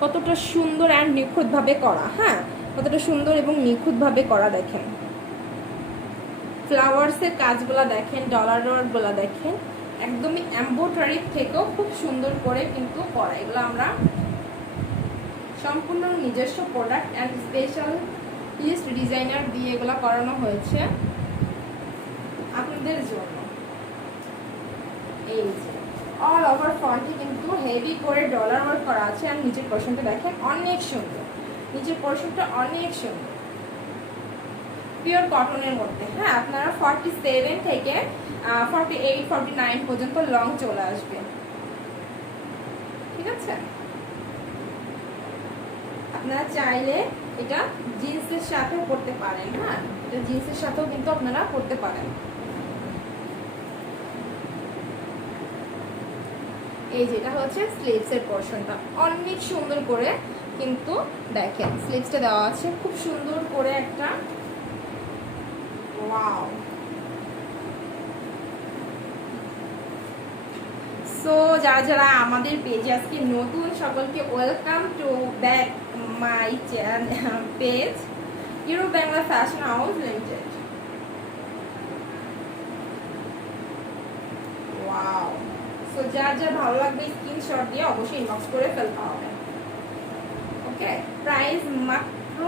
কতটা সুন্দর অ্যান্ড নিখুঁতভাবে করা। হ্যাঁ, কতটা সুন্দর এবং নিখুঁতভাবে করা। দেখেন ফ্লাওয়ার্সের কাজগুলো দেখেন, ডলার ওয়ার্কগুলো দেখেন, একদমই এমব্রয়ডারির থেকেও খুব সুন্দর করে কিন্তু করা। এগুলো আমরা সম্পূর্ণ নিজস্ব product and specialist designer দিয়ে এগুলো করানো হয়েছে আপনাদের জন্য। এই যে অল ওভার ফ্রন্টে কিন্তু হেভি করে ডলার ওয়ার্ক করা আছে। আর নিচের পোর্শনটা দেখেন অনেক সুন্দর, নিচের পোর্শনটা অনেক সুন্দর, পিওর কটনের মধ্যে। হ্যাঁ, আপনারা 47 থেকে 48 49 পর্যন্ত লং চলে আসবে, ঠিক আছে। আপনারা চাইলে এটা জিন্সের সাথেও পরতে পারেন। হ্যাঁ, এটা জিন্সের সাথেও কিন্তু আপনারা পরতে পারেন। এই যেটা হচ্ছে স্লিভসের পোর্শনটা, অনেক সুন্দর করে কিন্তু দেখেন স্লিভসটা দেওয়া আছে খুব সুন্দর করে একটা। ওয়াও, সো যারা যারা আমাদের পেজে আজকে নতুন, সকলকে welcome to back my page euro Bangla fashion house limited. Wow, so যার যার ভালো লাগবে স্ক্রিনশট দিয়ে অবশ্যই ইনবক্স করে ফেলতে হবে। ওকে, প্রাইস মাত্র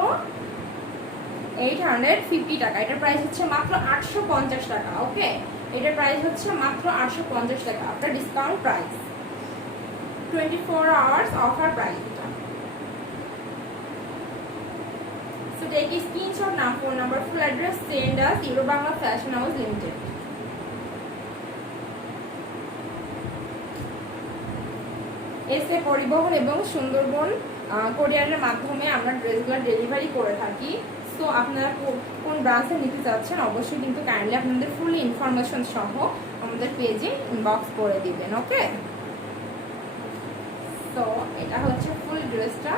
850 টাকা। এটার প্রাইস হচ্ছে মাত্র 850 টাকা। ওকে, এটার প্রাইস হচ্ছে মাত্র 850 টাকা। আপনার discount price, 24 hours offer price এটা। সো টেক এ স্ক্রিনশট, নাম, phone number, full address, send আস euro Bangla fashion house limited. এসে পরিবহন এবং সুন্দরবন কোরিয়ারের মাধ্যমে আমরা ড্রেসগুলো ডেলিভারি করে থাকি। সো আপনারা কোন ব্রাঞ্চে নিতে চাচ্ছেন অবশ্যই কিন্তু কাইন্ডলি আপনাদের ফুল ইনফরমেশন সহ আমাদের পেজে ইনবক্স করে দিবেন। ওকে, তো এটা হচ্ছে ফুল ড্রেসটা।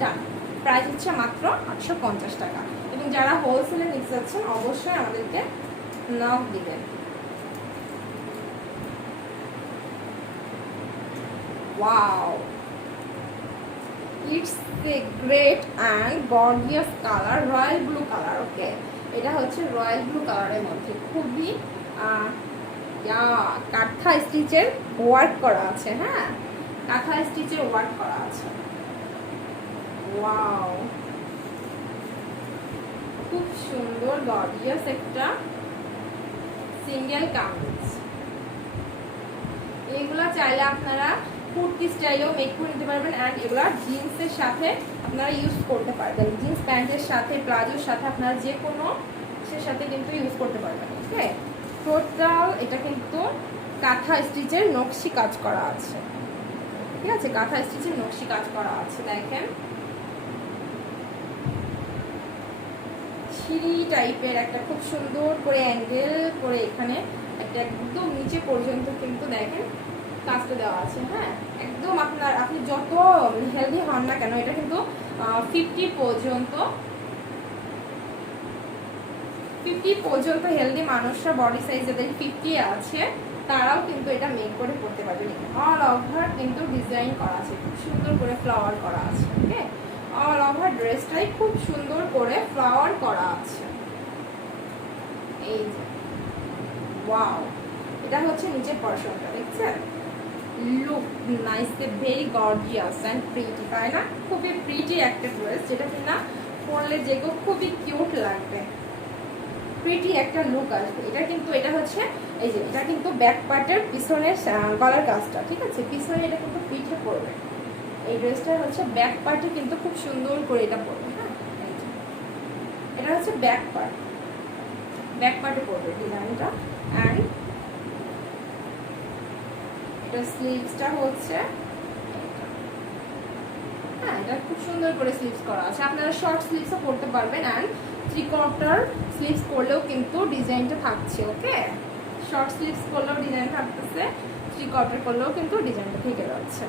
ডান, প্রাইস হচ্ছে মাত্র 850 টাকা। এবং যারা হোলসেলে নিতে চাচ্ছেন অবশ্যই আমাদেরকে নক দিবেন। Wow, it's a great and gorgeous color, royal blue color. Okay, এটা হচ্ছে রয়্যাল ব্লু কালারের মধ্যে খুবই কাঁথা স্টিচের ওয়ার্ক করা আছে। হ্যাঁ, কাঁথা স্টিচের ওয়ার্ক করা আছে। ওয়াও, খুব সুন্দর গর্জিয়াস একটা সিঙ্গেল কামিজ। এগুলা চাইলে আপনারা কুর্তি স্টাইলেও মেক করে নিতে পারবেন। অ্যান্ড এগুলা জিন্সের সাথে আপনারা ইউজ করতে পারবেন, জিন্স প্যান্টের সাথে, প্লাজোর সাথে, আপনারা যে কোনো সে সাথে কিন্তু ইউজ করতে পারবেন। ওকে, টোটাল এটা কিন্তু কাঁথা স্টিচের নকশি কাজ করা আছে। ঠিক আছে, কাঁথা স্টিচের নকশি কাজ করা আছে। দেখেন সিঁড়ি টাইপের একটা খুব সুন্দর করে অ্যাঙ্গেল করে এখানে একটা একদম নিচে পর্যন্ত কিন্তু দেখেন কাজটা দেওয়া আছে। হ্যাঁ, একদম আপনি যত হেলদি হন না কেন, এটা কিন্তু 50 পর্যন্ত হেলদি মানুষরা, বডি সাইজ যাদের 50 আছে তারাও কিন্তু এটা মেক করে পড়তে পারবেন। অল ওভার কিন্তু ডিজাইন করা আছে, খুব সুন্দর করে ফ্লাওয়ার করা আছে। ওকে, অল ওভার ড্রেসটাই খুব সুন্দর করে ফ্লাওয়ার করা আছে। এই যে ওয়াও, এটা হচ্ছে নিচের পোরশনটা, দেখছেন? Look nice, very gorgeous and pretty, তাই না? খুবই প্রিটি একটা ড্রেস, যেটা কিনা পরলে যেগুলো খুবই কিউট লাগবে, প্রিটি একটা লুক আসবে। এটা হচ্ছে এই যে, এটা কিন্তু ব্যাক পার্টের পিছনের গলার কাজটা, ঠিক আছে? পিছনে এটা কিন্তু পিঠে পড়বে। এই ড্রেসটা হচ্ছে ব্যাক পার্টে কিন্তু খুব সুন্দর করে এটা পড়বে। হ্যাঁ, এটা হচ্ছে ব্যাক পার্টে পড়বে ডিজাইনটা। অ্যান্ড এটা স্লিভসটা হচ্ছে, হ্যাঁ, এটা খুব সুন্দর করে স্লিভস করা আছে। আপনারা শর্ট স্লিভসও পরতে পারবেন। অ্যান্ড 3/4 স্লিভস করলেও কিন্তু ডিজাইনটা থাকছে। ওকে, শর্ট স্লিভস করলেও ডিজাইন থাকতেছে, 3/4 করলেও কিন্তু ডিজাইনটা থেকে যাচ্ছে।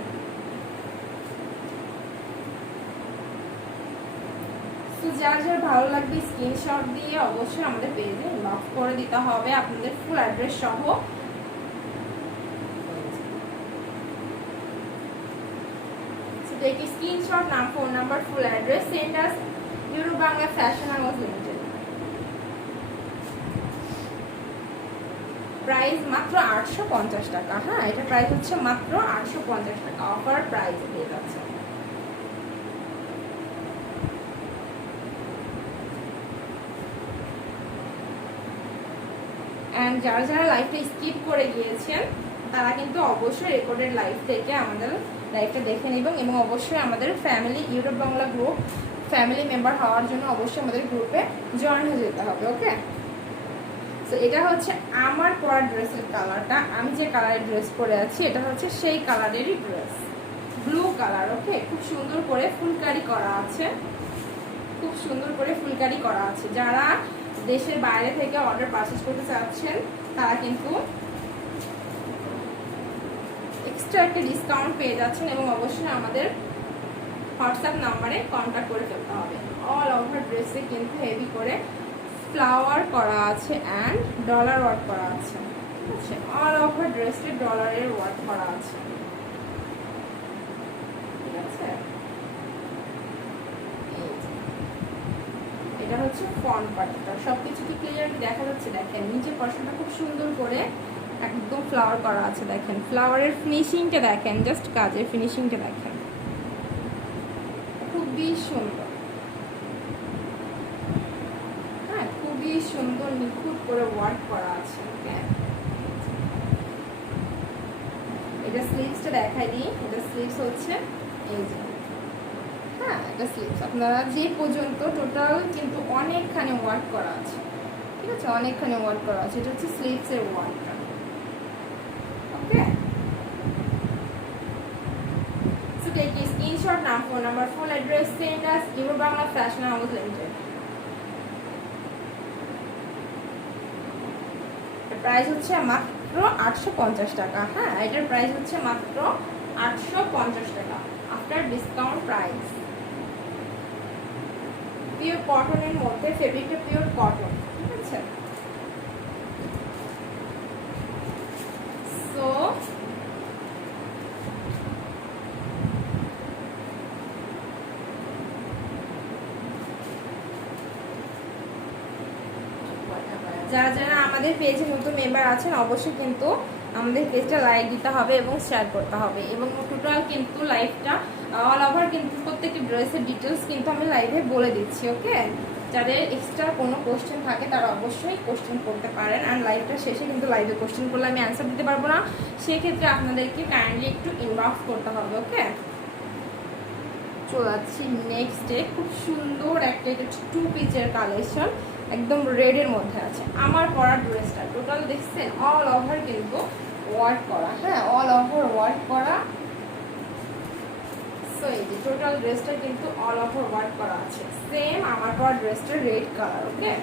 যার যার ভালো লাগবে স্ক্রিনশট দিয়ে অবশ্যই আমাদের পেজে ইনবক্স করে দিতে হবে আপনাদের ফুল অ্যাড্রেস সহ। Take a screenshot, নাম, phone number, full address, send আস euro Bangla fashion house limited. Price মাত্র 850 টাকা। হ্যাঁ, এটা প্রাইস হচ্ছে মাত্র 850 টাকা, অফার প্রাইস পেয়ে যাচ্ছে। অ্যান্ড যারা যারা লাইভটা স্কিপ করে গিয়েছেন তারা কিন্তু অবশ্যই রেকর্ডেড লাইভ থেকে আমাদের লাইভটা দেখে নেবেন, এবং অবশ্যই আমাদের family YouTube Bangla group family member হওয়ার জন্য অবশ্যই আমাদের গ্রুপে জয়েন হয়ে যেতে হবে। ওকে, তো এটা হচ্ছে আমার পরা ড্রেসের কালারটা। আমি যে কালারের ড্রেস পরে আছি এটা হচ্ছে সেই কালারেরই ড্রেস, ব্লু কালার। ওকে, খুব সুন্দর করে ফুলকারি করা আছে, খুব সুন্দর করে ফুলকারি করা আছে। যারা দেশের বাইরে থেকে অর্ডার পারচেজ করতে চাচ্ছেন তারা কিন্তু এক্সট্রা একটা ডিসকাউন্ট পেয়ে যাচ্ছেন, এবং অবশ্যই আমাদের হোয়াটসঅ্যাপ নাম্বারে কন্ট্যাক্ট করে ফেলতে হবে। অল ওভার ড্রেসে কিন্তু হেভি করে ফ্লাওয়ার করা আছে অ্যান্ড ডলার ওয়ার্ক করা আছে। ঠিক আছে, অল ওভার ড্রেসে ডলারের ওয়ার্ক করা আছে। ঠিক আছে, এটা হচ্ছে ফ্রন্ট পার্টটা। সবকিছু কি ক্লিয়ারলি দেখা যাচ্ছে? দেখেন নিচের পশনটা খুব সুন্দর করে একদম ফ্লাওয়ার করা আছে। দেখেন ফ্লাওয়ারের ফিনিশিংটা দেখেন, জাস্ট কাজের ফিনিশিংটা দেখেন, খুবই সুন্দর। হ্যাঁ, খুবই সুন্দর নিখুঁত করে ওয়ার্ক করা আছে। এটা স্লিভসটা দেখাই দিই। এটা স্লিভস হচ্ছে এই যে, হ্যাঁ এটা স্লিভস। আপনারা যে পর্যন্ত টোটাল কিন্তু অনেকখানি ওয়ার্ক করা আছে। ঠিক আছে, অনেকখানি ওয়ার্ক করা আছে। এটা হচ্ছে স্লিভসের ওয়ার্কটা। ওকে, so take a screenshot, নাম, phone number, full address, send us your Bangla fashion house limited. Price হচ্ছে মাত্র 850 টাকা। হ্যাঁ, এটার প্রাইস হচ্ছে মাত্র 850 টাকা আফটার ডিসকাউন্ট প্রাইস। পিওর কটনের মধ্যে, ফেব্রিকটা পিওর কটন। ঠিক আছে, সো যারা যারা আমাদের পেজে নতুন মেম্বার আছেন অবশ্যই কিন্তু আমাদের পেজটা লাইক দিতে হবে এবং শেয়ার করতে হবে, এবং টোটাল কিন্তু লাইভটা অল ওভার কিন্তু প্রত্যেকটি ড্রেসের ডিটেলস কিন্তু আমি লাইভে বলে দিচ্ছি। ওকে, যাদের এক্সট্রা কোনো কোশ্চেন থাকে তারা অবশ্যই কোশ্চেন করতে পারেন, আর লাইভটা শেষে কিন্তু লাইভে কোশ্চেন করলে আমি অ্যান্সার দিতে পারবো না, সেক্ষেত্রে আপনাদেরকে কাইন্ডলি একটু ইনবক্স করতে হবে। ওকে, চলে যাচ্ছি নেক্সটে। খুব সুন্দর একটা, এটা 2 পিসের কালেকশন, একদম রেডের মধ্যে আছে। আমার পরা ড্রেসটা টোটাল দেখছেন অল ওভার কিন্তু ওয়ার্ক করা। হ্যাঁ, অল ওভার ওয়ার্ক করা। সো এই যে টোটাল ড্রেসটা কিন্তু অল ওভার ওয়ার্ক করা আছে। সেম আমার পরা ড্রেসটা রেড কালার। ওকে,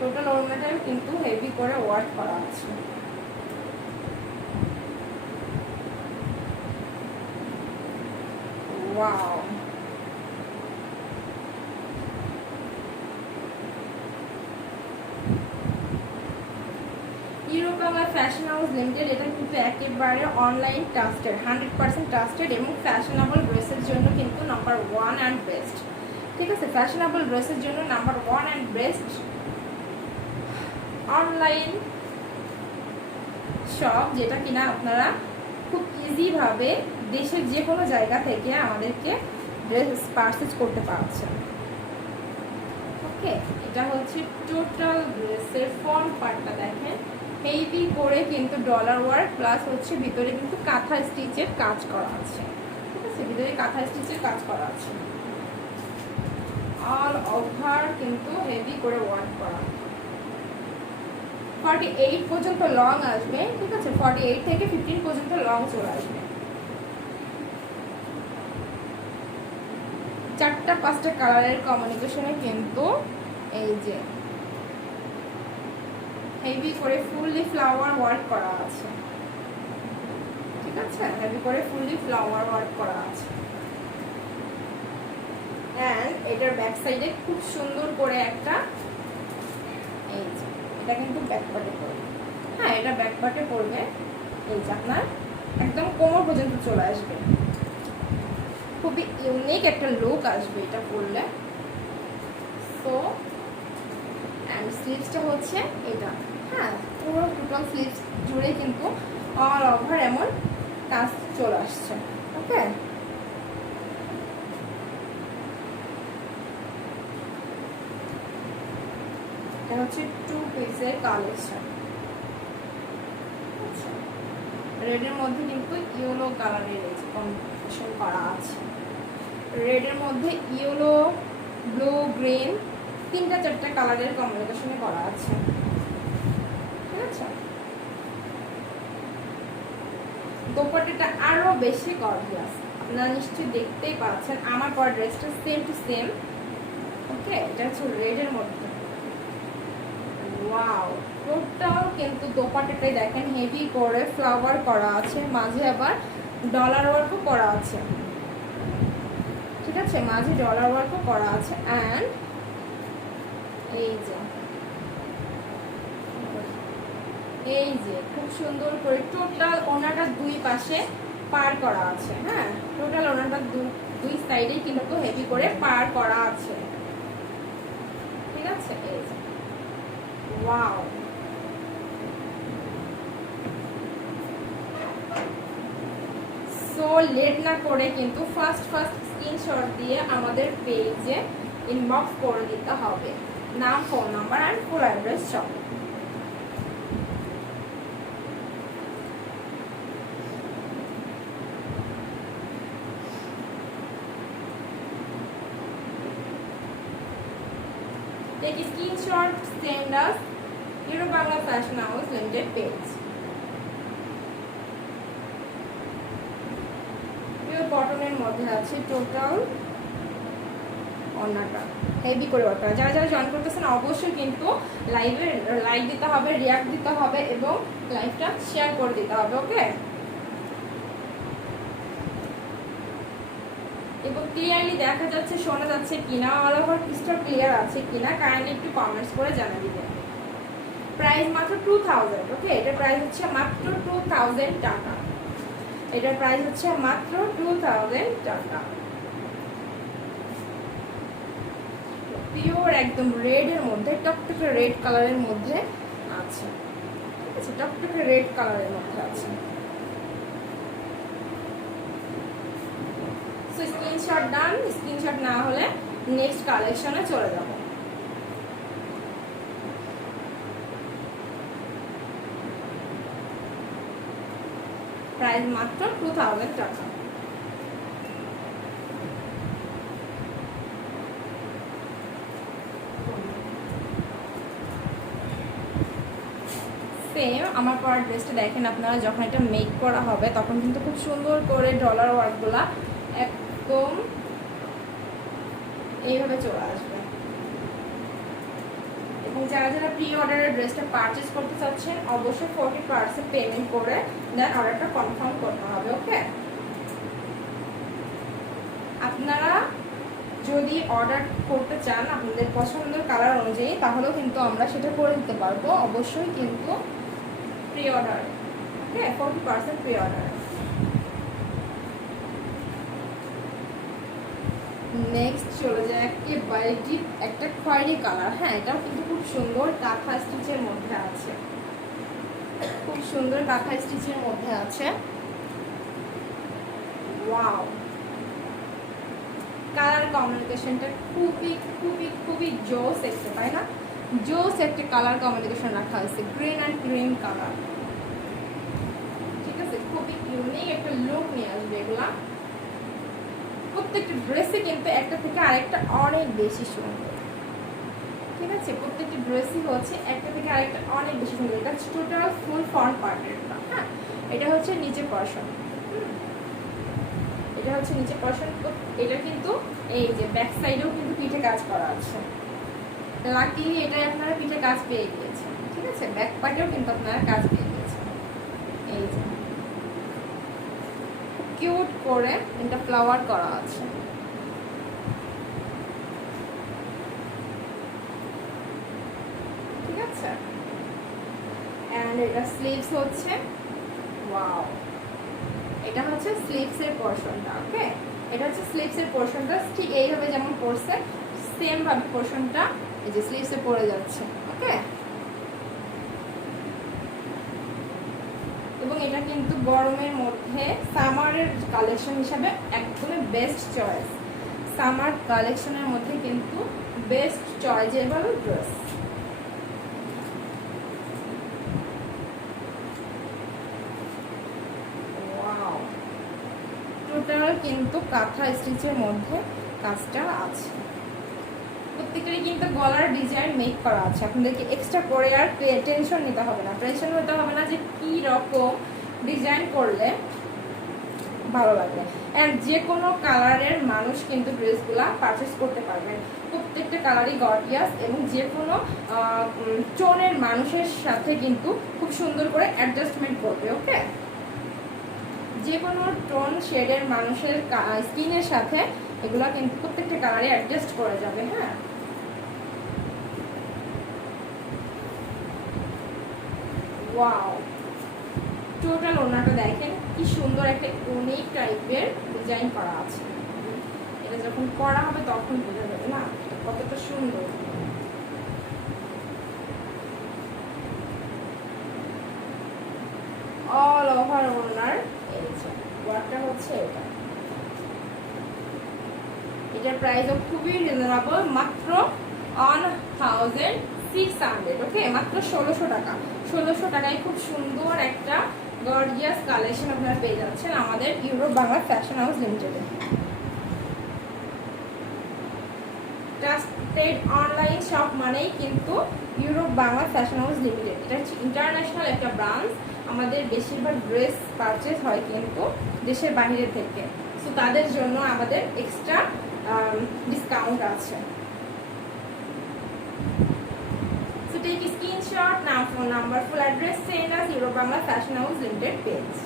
টোটাল ওড়নাটাও কিন্তু হেভি করে ওয়ার্ক করা আছে। Wow, Europe Bangla fashion house limited. এটা কিন্তু একেবারে অনলাইন ট্রাস্টেড, 100% ট্রাস্টেড, এবং ফ্যাশনেবল ড্রেসের জন্য কিন্তু নাম্বার 1 অ্যান্ড বেস্ট। ঠিক আছে, ফ্যাশনেবল ড্রেসের জন্য number 1 and best online shop, যেটা কিনা আপনারা খুব ইজিভাবে দেশের যে কোনো জায়গা থেকে আমাদেরকে ড্রেস পারচেজ করতে পারছেন। ওকে, এটা হচ্ছে টোটাল ড্রেসের ফ্রন্ট পার্টটা দেখেন, হেভি করে কিন্তু ডলার ওয়ার্ক প্লাস হচ্ছে ভিতরে কিন্তু কাঁথা স্টিচের কাজ করা আছে। ঠিক আছে, ভিতরে কাঁথা স্টিচের কাজ করা আছে। অল ওভার কিন্তু হেভি করে ওয়ার্ক করা। 48 পর্যন্ত লং আসবে। ঠিক আছে, 48 থেকে 15 পর্যন্ত লং চলে আসবে। 4-5টা কালারের কমিউনিকেশনে কিন্তু এই যে হেভি করে ফুললি ফ্লাওয়ার ওয়ার্ক করা আছে। ঠিক আছে, হেভি করে ফুললি ফ্লাওয়ার ওয়ার্ক করা আছে। এন্ড এটার ব্যাক সাইডে খুব সুন্দর করে একটা, এই যে এটা কিন্তু ব্যাক পার্টে পড়বে। হ্যাঁ, এটা ব্যাক পার্টে পড়বে। এই যে আপনার একদম কোমর পর্যন্ত চলে আসবে, খুবই ইউনিক একটা লুক আসবে এটা পরলে। সো অ্যান্ড স্লিভসটা হচ্ছে এটা। হ্যাঁ, পুরো টোটাল স্লিভস জুড়ে কিন্তু অল ওভার এমন কাজ চলে আসছে। ওকে, এটা হচ্ছে 2 পিসের কালেকশন। রেডের মধ্যে কিন্তু ইয়েলো কালারের কম্বিনেশন করা আছে। রেডের মধ্যে ইয়েলো, ব্লু, গ্রিন 3-4টা কালারের কম্বিনেশনে করা আছে। ঠিক আছে, দোপাট্টাটা আরো বেশি গর্জিয়াস। আপনারা নিশ্চয়ই দেখতেই পাচ্ছেন আমার পরা ড্রেসটা সেম টু সেম। ওকে, এটা হচ্ছে রেডের মধ্যে। ওয়াও, টোটাল কিন্তু দোপাট্টাটাই দেখেন হেভি করে ফ্লাওয়ার করা আছে, মাঝে আবার ডলার ওয়ার্কও করা আছে। ঠিক আছে, মাঝে ডলার ওয়ার্কও করা আছে। অ্যান্ড এই যে খুব সুন্দর করে টোটাল ওনাটা দুই পাশে পার করা আছে। হ্যাঁ, টোটাল ওনাটা দুই সাইডে কিন্তু হেভি করে পার করা আছে। ঠিক আছে, এই যে ওয়াও, সো লেট না করে কিন্তু ফার্স্ট স্ক্রিনশট দিয়ে আমাদের পেজে ইনবক্স করে দিতে হবে, নাম, phone number and full address সব। Take a screenshot, send us Euro Bangla Fashion House Limited page. Pure cotton এর মধ্যে আছে টোটাল ওন্নাটা হেভি করে ওটা। যারা যারা জয়েন করতেছেন অবশ্যই কিন্তু লাইভে লাইক দিতে হবে, রিয়াক্ট দিতে হবে এবং লাইভটা শেয়ার করে দিতে হবে। ওকে, এবং ক্লিয়ারলি দেখা যাচ্ছে, শোনা যাচ্ছে কিনা, অল ওভার পিসটা ক্লিয়ার আছে কিনা কাইন্ডলি একটু কমেন্টস করে জানিয়ে দিবেন। প্রাইস মাত্র 2000। ওকে, এটার প্রাইস হচ্ছে মাত্র 2000 টাকা। এটার প্রাইস হচ্ছে মাত্র 2000 টাকা। পিওর একদম রেড এর মধ্যে, টকটকে রেড কালারের মধ্যে আছে। ঠিক আছে, টকটকে রেড কালারের মধ্যে আছে। সো স্ক্রিনশট ডান। স্ক্রিনশট না হলে নেক্সট কালেকশনে চলে যাব। প্রাইস মাত্র 2000 টাকা। সেম আমার পরা ড্রেসটা দেখেন আপনারা, যখন এটা মেক করা হবে তখন কিন্তু খুব সুন্দর করে ডলার ওয়ার্কগুলা একদম এইভাবে চলে আসবে। এবং যারা যারা প্রি অর্ডারের ড্রেসটা পারচেজ করতে চাচ্ছেন অবশ্যই 40% পেমেন্ট করে দেন অর্ডারটা কনফার্ম করতে হবে। ওকে, আপনারা যদি অর্ডার করতে চান আপনাদের পছন্দের কালার অনুযায়ী তাহলেও কিন্তু আমরা সেটা করে দিতে পারবো। অবশ্যই কিন্তু প্রি অর্ডার। ওকে, 40% প্রি অর্ডার। নেক্সট চলে যায় একেবারে ডিপ একটা খয়েরি কালার। হ্যাঁ, এটাও কিন্তু খুব সুন্দর কাঁথা স্টিচের মধ্যে আছে, খুব সুন্দর কাঁথা স্টিচের মধ্যে আছে। ওয়াও, কালার কমিউনিকেশনটা খুবই খুবই খুবই জোস একটা, তাই না? জোস একটা কালার কমিউনিকেশন রাখা হয়েছে, গ্রিন অ্যান্ড গ্রিন কালার। ঠিক আছে, খুবই ইউনিক একটা লুক নিয়ে আসবে এগুলা। প্রত্যেকটা ড্রেসে কিন্তু একটা থেকে আরেকটা অনেক বেশি সুন্দর। ঠিক আছে, প্রত্যেকটা ড্রেসই হচ্ছে একটা থেকে আরেকটা অনেক বেশি সুন্দর। এটা টোটাল ফুল ফ্রন্ট পার্টের। হ্যাঁ, এটা হচ্ছে নিচে পশন। এটা হচ্ছে নিচে পশন। এটা কিন্তু এই যে ব্যাক সাইডেও কিন্তু পিঠে কাজ করা আছে। লাকিলি এটা আপনারা পিঠে কাজ পেয়ে গিয়েছেন। ঠিক আছে, ব্যাক পার্টেও কিন্তু আপনারা কাজ পেয়ে গিয়েছেন। এই যে কিউট করে এটা ফ্লাওয়ার করা আছে। ঠিক আছে, এন্ড এটা স্লিভস হচ্ছে, ওয়াও, এটা হচ্ছে স্লিভস এর পোরশনটা। ওকে, এটা হচ্ছে স্লিভস এর পোরশনটা ঠিক এইভাবে যেমন পড়ছে সেম ভাবে পোরশনটা এই যে স্লিভস এ পড়ে যাচ্ছে। ওকে, এবং এটা কিন্তু গরমের মধ্যে সামারের কালেকশন হিসাবে একদমই বেস্ট চয়েস। সামার কালেকশনের মধ্যে কিন্তু বেস্ট চয়েসেবল ড্রেস। অরিজিনাল কিন্তু কাঁথা স্টিচের মধ্যে কাজটা আছে। প্রত্যেকটাই কিন্তু গলার ডিজাইন মেক করা আছে। আপনাদেরকে এক্সট্রা করে আর টেনশন নিতে হবে না, টেনশন নিতে হবে না যে কি রকম ডিজাইন করলে ভালো লাগবে। অ্যান্ড যে কোনো কালারের মানুষ কিন্তু ড্রেসগুলা পারচেস করতে পারবেন। প্রত্যেকটা কালারই গর্জিয়াস এবং যে কোনো টোনের মানুষের সাথে কিন্তু খুব সুন্দর করে অ্যাডজাস্টমেন্ট করবে। ওকে, যে কোনো টোন শেডের মানুষের স্কিনের সাথে এগুলা কিন্তু প্রত্যেকটা কালারে অ্যাডজাস্ট করা যাবে। হ্যাঁ, ওয়াও, টোটাল ওনাটা দেখেন কি সুন্দর একটা ইউনিক টাইপের ডিজাইন করা আছে। এটা যখন করা হবে তখন বোঝা যাবে না কতটা সুন্দর। অল ওভার ওনার ওয়ার্কটা হচ্ছে এটা। এটার প্রাইসও খুবই রিজনেবল, মাত্র 1600। ওকে, মাত্র 1600 টাকা। 1600 টাকায় খুব সুন্দর একটা গর্জিয়াস কালেকশন আপনারা পেয়ে যাচ্ছেন আমাদের ইউরোপ বাংলা ফ্যাশন হাউস লিমিটেডে। ট্রাস্টেড অনলাইন শপ মানেই কিন্তু Europe Bangla fashion house limited. এটা হচ্ছে ইন্টারন্যাশনাল একটা ব্রাঞ্চ। আমাদের বেশিরভাগ ড্রেস পারচেস হয় কিন্তু দেশের বাইরে থেকে, সো তাদের জন্য আমাদের এক্সট্রা ডিসকাউন্ট আছে। So take a screenshot, now phone number, full address, send us Euro Bangla Fashion House Limited page.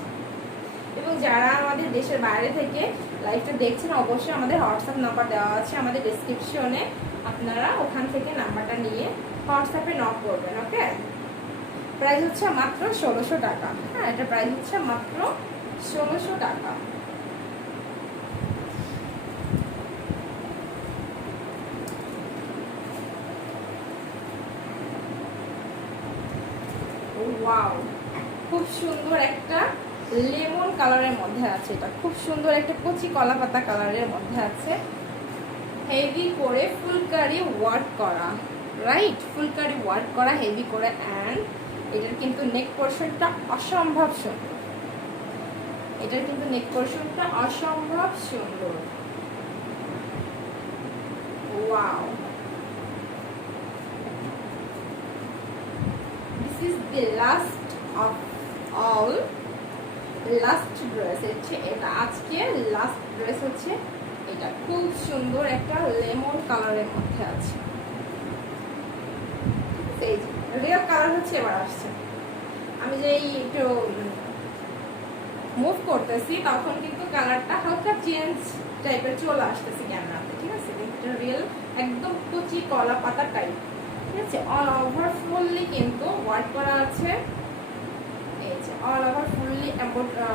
এবং যারা আমাদের দেশের বাইরে থেকে লাইভটা দেখছেন অবশ্যই আমাদের হোয়াটসঅ্যাপ নাম্বার দেওয়া আছে আমাদের ডেসক্রিপশনে, আপনারা ওখান থেকে নাম্বারটা নিয়ে হোয়াটসঅ্যাপে নক করবেন। ওকে, প্রাইস হচ্ছে মাত্র 1600 টাকা। হ্যাঁ, এটা প্রাইস হচ্ছে মাত্র 1600 টাকা। ওয়াও, খুব সুন্দর একটা লেমন কালারের মধ্যে আছে। এটা খুব সুন্দর একটা কচি কলা পাতা কালারের মধ্যে আছে। হেভি করে ফুলকারি ওয়ার্ক করা, রাইট, ফুলকারি ওয়ার্ক করা হেভি করে। অ্যান্ড এটার কিন্তু নেক পোর্শনটা অসম্ভব সুন্দর। এটার কিন্তু নেক পোর্শনটা অসম্ভব সুন্দর। Wow, this is the last of all, last dress হচ্ছে এটা। আজকে লাস্ট ড্রেস হচ্ছে এটা। খুব সুন্দর একটা লেমন কালারের মধ্যে আছে। এই যে রিয়েল কালার হচ্ছে এবার আসছে। আমি যে একটু মুভ করতেছি তখন কিন্তু কালারটা হালকা চেঞ্জ টাইপের চলে আসতেছে ক্যামেরাতে। ঠিক আছে, কিন্তু রিয়েল একদম কচি কলা পাতা টাইপ। ঠিক আছে, অল ওভার ফুললি কিন্তু ওয়ার্ক করা আছে। এই যে অল ওভার ফুললি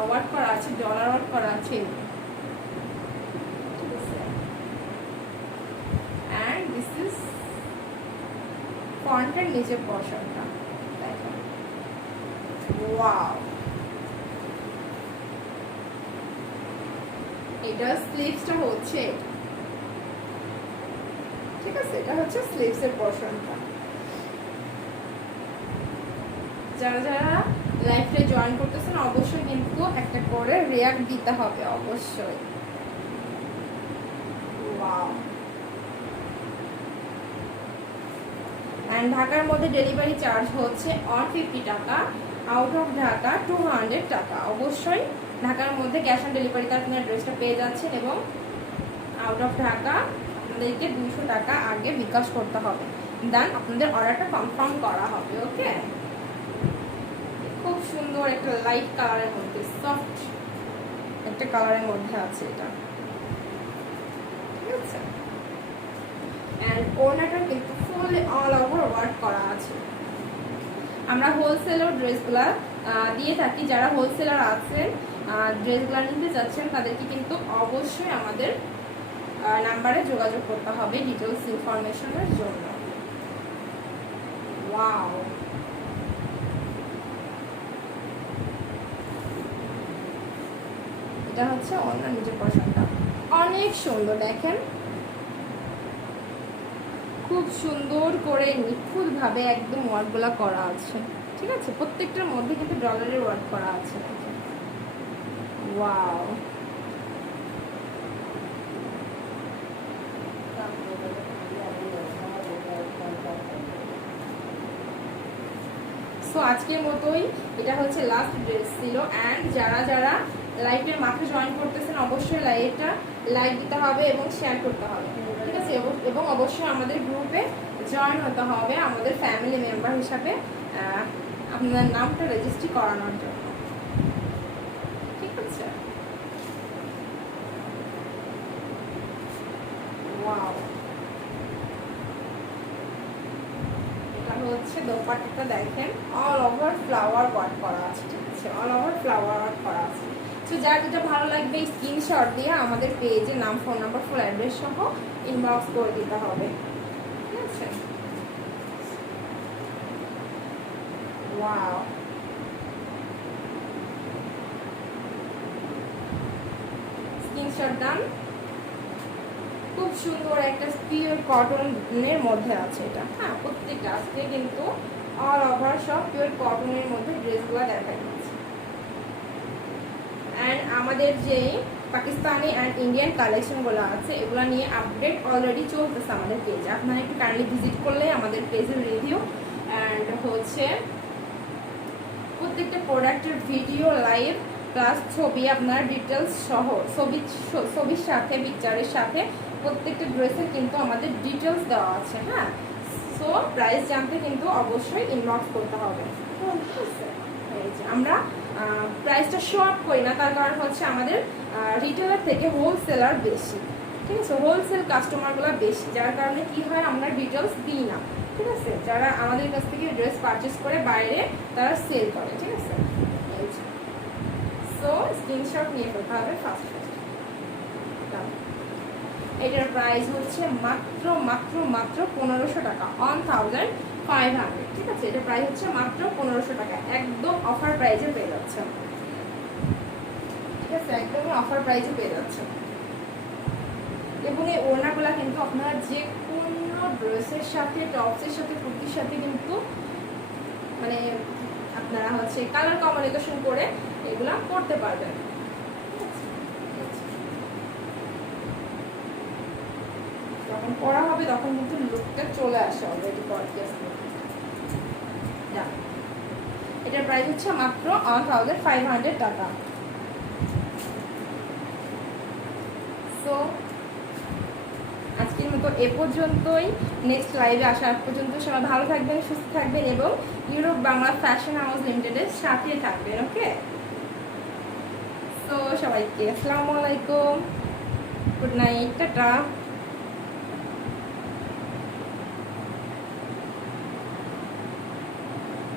ওয়ার্ক করা আছে, ডলার ওয়ার্ক করা আছে। ঠিক আছে, অ্যান্ড দিস ইজ ফন্টের নিচের পোর্শনটা দেখেন। ওয়াও, এটা স্লিভসটা হচ্ছে এটা। ঠিক আছে, এটা হচ্ছে স্লিভসের পোর্শনটা। যারা যারা লাইভে জয়েন করতেছেন অবশ্যই কিন্তু একটা করে রিঅ্যাক্ট দিতে হবে অবশ্যই। ওয়াও, এন্ড ঢাকার মধ্যে ডেলিভারি চার্জ হচ্ছে 150 টাকা, আউট অফ ঢাকা 200 টাকা। অবশ্যই ঢাকার মধ্যে ক্যাশ অন ডেলিভারিতে আপনারা ড্রেসটা পেয়ে যাচ্ছেন এবং আউট অফ ঢাকা আপনাদেরকে 200 টাকা আগে বিকাশ করতে হবে, দেন আপনাদের অর্ডারটা কনফার্ম করা হবে। ওকে, খুব সুন্দর একটা লাইট কালারের মধ্যে সফট একটা কালারের মধ্যে আছে এটা। ঠিক আছে, এন্ড ওড়নাটা কিন্তু ফুল অল ওভার ওয়ার্ক করা আছে। আমরা হোলসেলার ড্রেসগুলা দিয়ে থাকি। যারা হোলসেলার আছেন ড্রেসগুলো নিতে চাচ্ছেন তাদেরকে কিন্তু অবশ্যই আমাদের নাম্বারে যোগাযোগ করতে হবে ডিটেলস ইনফরমেশনের জন্য। ওয়াও, এটা হচ্ছে অন্য নিজের পছন্দ, অনেক সুন্দর। দেখেন খুব সুন্দর করে নিখুঁত ভাবে একদম ওয়ার্কগুলো করা আছে। ঠিক আছে, প্রত্যেকটার মধ্যে কিন্তু ডলারের ওয়ার্ক করা আছে। ওয়াও, সো আজকের মতোই এটা হচ্ছে লাস্ট ড্রেস ছিল। অ্যান্ড যারা যারা লাইভের মাঠে জয়েন করতেছেন অবশ্যই লাইভটা লাইক দিতে হবে এবং শেয়ার করতে হবে, ঠিক আছে? এবং অবশ্যই আমাদের গ্রুপে জয়েন হতে হবে আমাদের ফ্যামিলি মেম্বার হিসাবে আপনার নামটা রেজিস্ট্রি করানোর জন্য, ঠিক আছে? ওয়াও, এটা হচ্ছে দোপাট্টাটা দেখেন, অল ওভার ফ্লাওয়ার ওয়ার্ক করা আছে, ঠিক আছে? অল ওভার ফ্লাওয়ার ওয়ার্ক করা আছে। তো যার যেটা ভালো লাগবে স্ক্রিনশট দিয়ে আমাদের পেজে নাম, ফোন নাম্বার, ফুল অ্যাড্রেস সহ ইনবক্স করে দিতে হবে, ঠিক আছে? ওয়াও, স্ক্রিনশট ডান। খুব সুন্দর একটা পিওর কটনের মধ্যে আছে এটা, হ্যাঁ প্রত্যেকটা আজকে কিন্তু অল ওভার সব পিওর কটনের মধ্যে ড্রেসগুলো দেখা যাচ্ছে। অ্যান্ড আমাদের যে পাকিস্তানি অ্যান্ড ইন্ডিয়ান কালেকশনগুলো আছে এগুলো নিয়ে আপডেট অলরেডি চলতেছে আমাদের পেজে, আপনারা একটু কাইন্ডলি ভিজিট করলে আমাদের পেজের রিভিউ অ্যান্ড হচ্ছে প্রত্যেকটা প্রোডাক্টের ভিডিও, লাইভ প্লাস ছবি, আপনার ডিটেলস সহ ছবির সাথে পিকচারের সাথে প্রত্যেকটা ড্রেসের কিন্তু আমাদের ডিটেলস দেওয়া আছে, হ্যাঁ। সো প্রাইস জানতে কিন্তু অবশ্যই ইনবক্স করতে হবে, ঠিক আছে? আমরা প্রাইসটা শো আপ করি না, তার কারণ হচ্ছে আমাদের রিটেলার থেকে হোলসেলার বেশি, ঠিক আছে? হোলসেল কাস্টমারগুলো বেশি, যার কারণে কি হয় আমরা ডিটেলস দিই না, ঠিক আছে? যারা আমাদের কাছ থেকে ড্রেস পারচেস করে বাইরে তারা সেল করে, ঠিক আছে? সো স্ক্রিনশট নিয়ে ফেলতে হবে ফার্স্ট। এটার প্রাইস হচ্ছে মাত্র মাত্র মাত্র 1500 টাকা, 1500, ঠিক আছে? এটার প্রাইস হচ্ছে মাত্র 1500 টাকা, একদম অফার প্রাইসে পেয়ে যাচ্ছে, ঠিক আছে? একদমই অফার প্রাইসে পেয়ে যাচ্ছে। এবং এই ওড়নাগুলো কিন্তু আপনারা যে কোনো ড্রেসের সাথে, টপসের সাথে, কুর্তির সাথে কিন্তু মানে আপনারা হচ্ছে কালার কম্বিনেশন করে এগুলা করতে পারবেন। যখন পরা হবে তখন কিন্তু লুকটা চলে আসে অলরেডি গর্জিয়াস। এটার প্রাইস হচ্ছে মাত্র 1500 টাকা। সো আজকের মতো এ পর্যন্তই, নেক্সট লাইভে আসার পর্যন্ত সবাই ভালো থাকবেন, সুস্থ থাকবেন এবং ইউরোপ বাংলা ফ্যাশন হাউস লিমিটেডের সাথে থাকবেন, ওকে? সো সবাইকে আসসালামু আলাইকুম, গুড নাইট, টাটা।